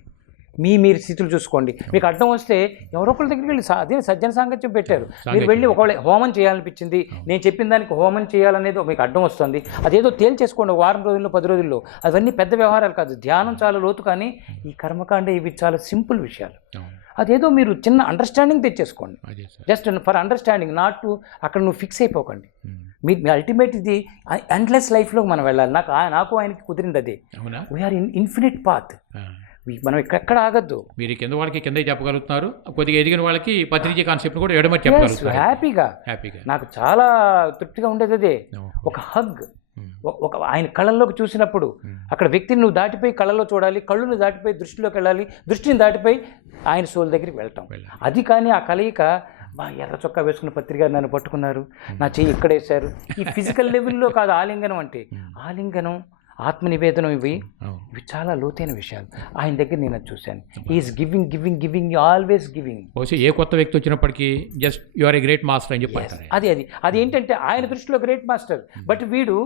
మీరు స్థితులు చూసుకోండి. మీకు అడ్డం వస్తే ఎవరో ఒకరి దగ్గరికి వెళ్ళి అదే సజ్జన సాంగత్యం పెట్టారు. మీరు వెళ్ళి ఒకవేళ హోమం చేయాలనిపించింది, నేను చెప్పిన దానికి హోమం చేయాలనేది మీకు అడ్డం వస్తుంది, అదేదో తేల్చేసుకోండి వారం రోజుల్లో 10 రోజుల్లో. అవన్నీ పెద్ద వ్యవహారాలు కాదు. ధ్యానం చాలా లోతు, కానీ ఈ కర్మకాండ ఇవి చాలా సింపుల్ విషయాలు. అదేదో మీరు చిన్న అండర్స్టాండింగ్ తెచ్చేసుకోండి, just for understanding, not to అక్కడ నువ్వు ఫిక్స్ అయిపోకండి. మీ అల్టిమేట్ ఇది ఎండ్లెస్ లైఫ్లోకి మనం వెళ్ళాలి. నాకు ఆయనకి కుదిరింది అదే. We are in infinite path. మనం ఎక్కడ ఆగద్దు. మీరు కింద వాళ్ళకి కింద చెప్పగలుగుతున్నారు, కొద్దిగా ఎదిగిన వాళ్ళకి పత్రిక కాన్సెప్ట్ కూడా ఎడమని చెప్పగలుగుతారు. హ్యాపీగా నాకు చాలా తృప్తిగా ఉండేది అదే. ఒక హగ్, ఒక ఆయన కళ్ళల్లోకి చూసినప్పుడు అక్కడ వ్యక్తిని నువ్వు దాటిపోయి కళ్ళలో చూడాలి, కళ్ళును దాటిపోయి దృష్టిలోకి వెళ్ళాలి, దృష్టిని దాటిపోయి ఆయన సోల్ దగ్గరికి వెళ్తాం. అది కానీ ఆ కలయిక, ఎర్ర చొక్కా వేసుకున్న పత్రిక నన్ను పట్టుకున్నారు, నా చెయ్యి ఇక్కడ వేశారు. ఈ ఫిజికల్ లెవెల్లో కాదు ఆలింగనం అంటే. ఆలింగనం, ఆత్మనివేదనం, ఇవి చాలా లోతైన విషయాలు. ఆయన దగ్గర నేను అది చూశాను. Is giving giving giving, always giving. బహుశా ఏ కొత్త వ్యక్తి వచ్చినప్పటికీ just you are a great master అని చెప్పి అది ఏంటంటే ఆయన దృష్టిలో గ్రేట్ మాస్టర్, బట్ వీడు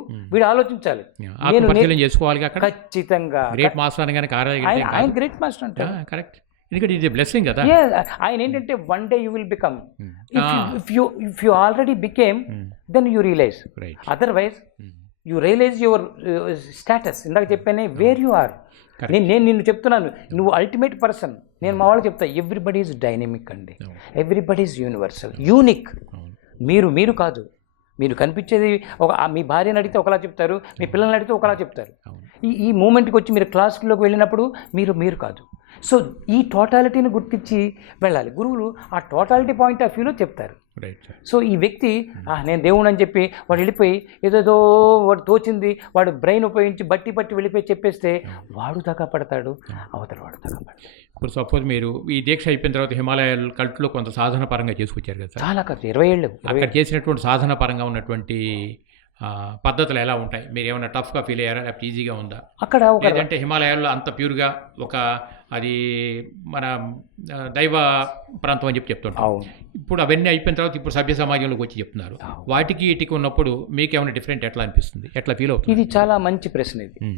ఆలోచించాలి, పరిశీలన చేసుకోవాలి. ఖచ్చితంగా గ్రేట్ మాస్టర్ అనగానే ఆయన గ్రేట్ మాస్టర్ అంటే కరెక్ట్. ఎందుకంటే ఇది బ్లెస్సింగ్ కదా. ఆయన ఏంటంటే one day you will become, if you already became then you realise, otherwise you realise your status. ఇందాక చెప్పానే వేర్ యు ఆర్. నేను నిన్ను చెప్తున్నాను, నువ్వు అల్టిమేట్ పర్సన్. నేను మా వాళ్ళకి చెప్తా, ఎవ్రీబడి ఈజ్ డైనమిక్ అండి, ఎవ్రీబడి ఈజ్ యూనివర్సల్, యూనిక్. మీరు కాదు. మీరు కనిపించేది మీ భార్యను అడిగితే ఒకలా చెప్తారు, మీ పిల్లల్ని అడిగితే ఒకలా చెప్తారు. ఈ మూమెంట్కి వచ్చి మీరు క్లాస్లోకి వెళ్ళినప్పుడు మీరు కాదు. సో ఈ టోటాలిటీని గుర్తించి వెళ్ళాలి. గురువులు ఆ టోటాలిటీ పాయింట్ ఆఫ్ వ్యూలో చెప్తారు. సో ఈ వ్యక్తి నేను దేవుడు అని చెప్పి వాడు వెళ్ళిపోయి ఏదేదో వాడు తోచింది వాడు బ్రెయిన్ ఉపయోగించి బట్టి వెళ్ళిపోయి చెప్పేస్తే వాడు దాకా పడతాడు, అవతల వాడు దాకా పడతాడు. ఇప్పుడు సపోజ్ మీరు ఈ దీక్ష అయిపోయిన తర్వాత హిమాలయ కల్ట్లో కొంత సాధన పరంగా చేసుకొచ్చారు కదా, చాలా ఖర్చు 20 ఏళ్ళు. అక్కడ చేసినటువంటి సాధన పరంగా ఉన్నటువంటి పద్ధతులు ఎలా ఉంటాయి? మీరు ఏమైనా టఫ్గా ఫీల్ అయ్యారా, లేకపోతే ఈజీగా ఉందా? అక్కడ లేదంటే హిమాలయాల్లో అంత ప్యూర్గా అది మన దైవ ప్రాంతం అని చెప్పి చెప్తుంటాం. ఇప్పుడు అవన్నీ అయిపోయిన తర్వాత ఇప్పుడు సభ్య సమాజంలోకి వచ్చి చెప్తున్నారు. వాటికి ఇటుకి ఉన్నప్పుడు మీకు ఏమైనా డిఫరెంట్ ఎట్లా అనిపిస్తుంది, ఎట్లా ఫీల్ అవుతుంది? ఇది చాలా మంచి ప్రశ్న. ఇది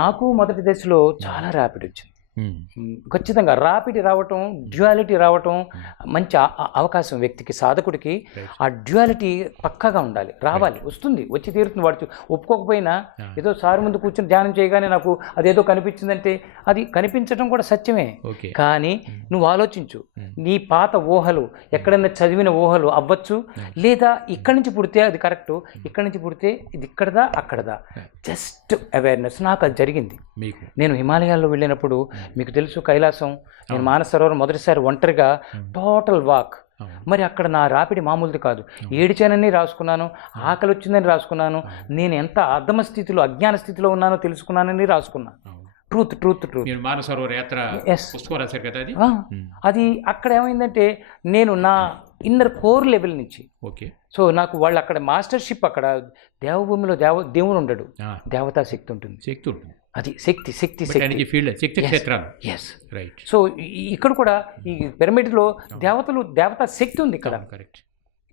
నాకు మొదటి దశలో చాలా ర్యాపిడ్ వచ్చింది. ఖచ్చితంగా ర్యాపిడ్ రావటం, డ్యుయాలిటీ రావటం మంచి అవకాశం వ్యక్తికి, సాధకుడికి. ఆ డ్యుయాలిటీ పక్కాగా ఉండాలి, రావాలి, వస్తుంది, వచ్చి తీరుతుంది. వాడు ఒప్పుకోకపోయినా ఏదో సారి ముందు కూర్చొని ధ్యానం చేయగానే నాకు అదేదో కనిపించిందంటే అది కనిపించడం కూడా సత్యమే. కానీ నువ్వు ఆలోచించు, నీ పాత ఊహలు ఎక్కడైనా చదివిన ఊహలు అవ్వచ్చు, లేదా ఇక్కడి నుంచి పుడితే అది కరెక్టు, ఇక్కడి నుంచి పుడితే ఇది ఇక్కడదా అక్కడదా, జస్ట్ అవేర్నెస్. నాకు అది జరిగింది. నేను హిమాలయాల్లో వెళ్ళినప్పుడు మీకు తెలుసు, కైలాసం, నేను మానస సరోవరం మొదటిసారి ఒంటరిగా టోటల్ వాక్, మరి అక్కడ నా రాపిడి మామూలుది కాదు. ఏడిచానని రాసుకున్నాను, ఆకలి వచ్చిందని రాసుకున్నాను, నేను ఎంత అధమ స్థితిలో అజ్ఞాన స్థితిలో ఉన్నానో తెలుసుకున్నానని రాసుకున్నాను. Truth truth truth. మీరు మానసరోవర్ యాత్ర Yes. పుస్తకం రాశారు కదా అది. అది అక్కడ ఏమైందంటే నేను నా ఇన్నర్ కోర్ లెవెల్ నుంచి, ఓకే. సో నాకు వాళ్ళు అక్కడ మాస్టర్షిప్, అక్కడ దేవభూమిలో దేవుడు ఉండడు, దేవతా శక్తి ఉంటుంది. శక్తి ఉంటుంది. అది శక్తి శక్తి శక్తి ఫీల్డ్ శక్తి క్షేత్రాలు. Yes right. సో ఇక్కడ కూడా ఈ పిరమిడ్లో దేవతా శక్తి ఉంది ఇక్కడ. కరెక్ట్.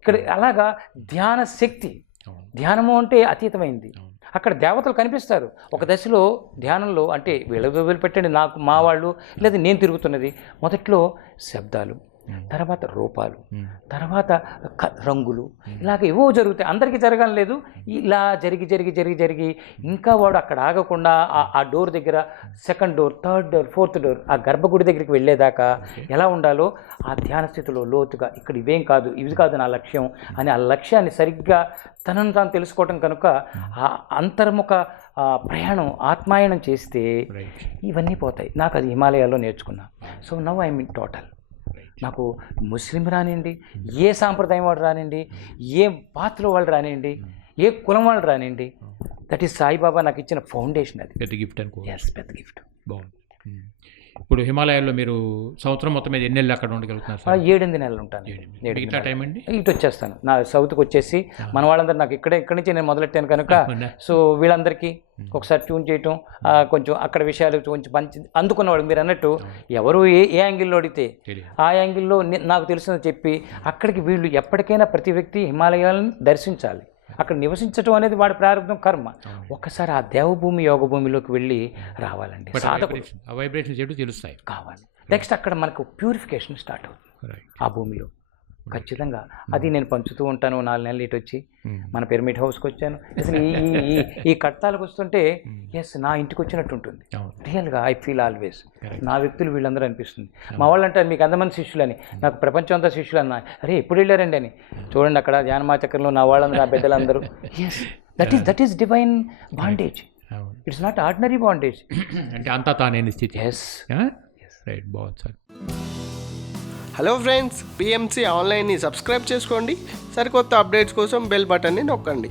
ఇక్కడ అలాగా ధ్యాన శక్తి, ధ్యానము అంటే అతీతమైంది. అక్కడ దేవతలు కనిపిస్తారు ఒక దశలో ధ్యానంలో. అంటే వీళ్ళ పెట్టండి, నాకు మా వాళ్ళు లేదా నేను తిరుగుతున్నది మొదట్లో శబ్దాలు, తర్వాత రూపాలు, తర్వాత రంగులు, ఇలాగ ఏవో జరుగుతాయి. అందరికీ జరగాలని లేదు, ఇలా జరిగి జరిగి జరిగి జరిగి ఇంకా వాడు అక్కడ ఆగకుండా ఆ డోర్ దగ్గర second door, third door, fourth door, ఆ గర్భగుడి దగ్గరికి వెళ్ళేదాకా ఎలా ఉండాలో ఆ ధ్యాన స్థితిలో లోతుగా ఇక్కడ ఇవేం కాదు, ఇవి కాదు నా లక్ష్యం అని ఆ లక్ష్యాన్ని సరిగ్గా తనను తాను తెలుసుకోవటం కనుక ఆ అంతర్ముఖ ప్రయాణం ఆత్మాయణం చేస్తే ఇవన్నీ పోతాయి. నాకు అది హిమాలయాల్లో నేర్చుకున్నా. So now I mean total. నాకు ముస్లిం రానివ్వండి, ఏ సాంప్రదాయం వాడు రానివ్వండి, ఏ పాత్రలో వాళ్ళు రానివ్వండి, ఏ కులం వాళ్ళు రానివ్వండి, దట్ ఈస్ సాయిబాబా నాకు ఇచ్చిన ఫౌండేషన్. అది పెద్ద గిఫ్ట్ అనుకో. ఎస్, పెద్ద గిఫ్ట్. బాగుంది. ఇప్పుడు హిమాలయాల్లో మీరు సంవత్సరం మొత్తం మీద ఎన్ని నెలలు అక్కడ ఉండగలుగుతున్నారు సార్? 7-8 నెలలు ఉంటాను. మిగతా టైం అండి ఇటు వచ్చేస్తాను. నా సౌత్కి వచ్చేసి మన వాళ్ళందరూ నాకు ఇక్కడి నుంచి నేను మొదలెట్టాను కనుక సో వీళ్ళందరికీ ఒకసారి ట్యూన్ చేయటం, కొంచెం అక్కడ విషయాలు కొంచెం మంచి అందుకున్నవాడు. మీరు అన్నట్టు ఎవరు ఏ యాంగిల్లో అడిగితే ఆ యాంగిల్లో నాకు తెలిసిందో చెప్పి అక్కడికి వీళ్ళు ఎప్పటికైనా ప్రతి వ్యక్తి హిమాలయాలను దర్శించాలి. అక్కడ నివసించడం అనేది వాడి ప్రారంభం, కర్మ. ఒక్కసారి ఆ దేవభూమి యోగభూమిలోకి వెళ్ళి రావాలండి. వైబ్రేషన్స్ ఏంటో తెలుస్తాయి కావాలి. నెక్స్ట్ అక్కడ మనకు ప్యూరిఫికేషన్ స్టార్ట్ అవుతుంది ఆ భూమిలో. ఖచ్చితంగా అది నేను పంచుతూ ఉంటాను. 4 నెలలు ఇటు వచ్చి మన పిరమిడ్ హౌస్కి వచ్చాను. అసలు ఈ కట్టాలకు వస్తుంటే ఎస్ నా ఇంటికి వచ్చినట్టు ఉంటుంది. రియల్గా ఐ ఫీల్ ఆల్వేస్ నా వ్యక్తులు వీళ్ళందరూ అనిపిస్తుంది. మా వాళ్ళు అంటారు మీకు అంతమంది శిష్యులని, నాకు ప్రపంచం అంతా శిష్యులు అన్నా. అరే ఎప్పుడు వెళ్ళారండి అని. చూడండి అక్కడ ధ్యానమాచక్రంలో నా వాళ్ళందరూ, నా బిడ్డలందరూ. Yes, that is divine bondage. It's not ordinary bondage. అంటే అంతా తానే స్థితి. Yes right. బాగుంది సార్. హలో ఫ్రెండ్స్, పిఎంసి ఆన్లైన్ని సబ్స్క్రైబ్ చేసుకోండి. సరికొత్త అప్డేట్స్ కోసం బెల్ బటన్ని నొక్కండి.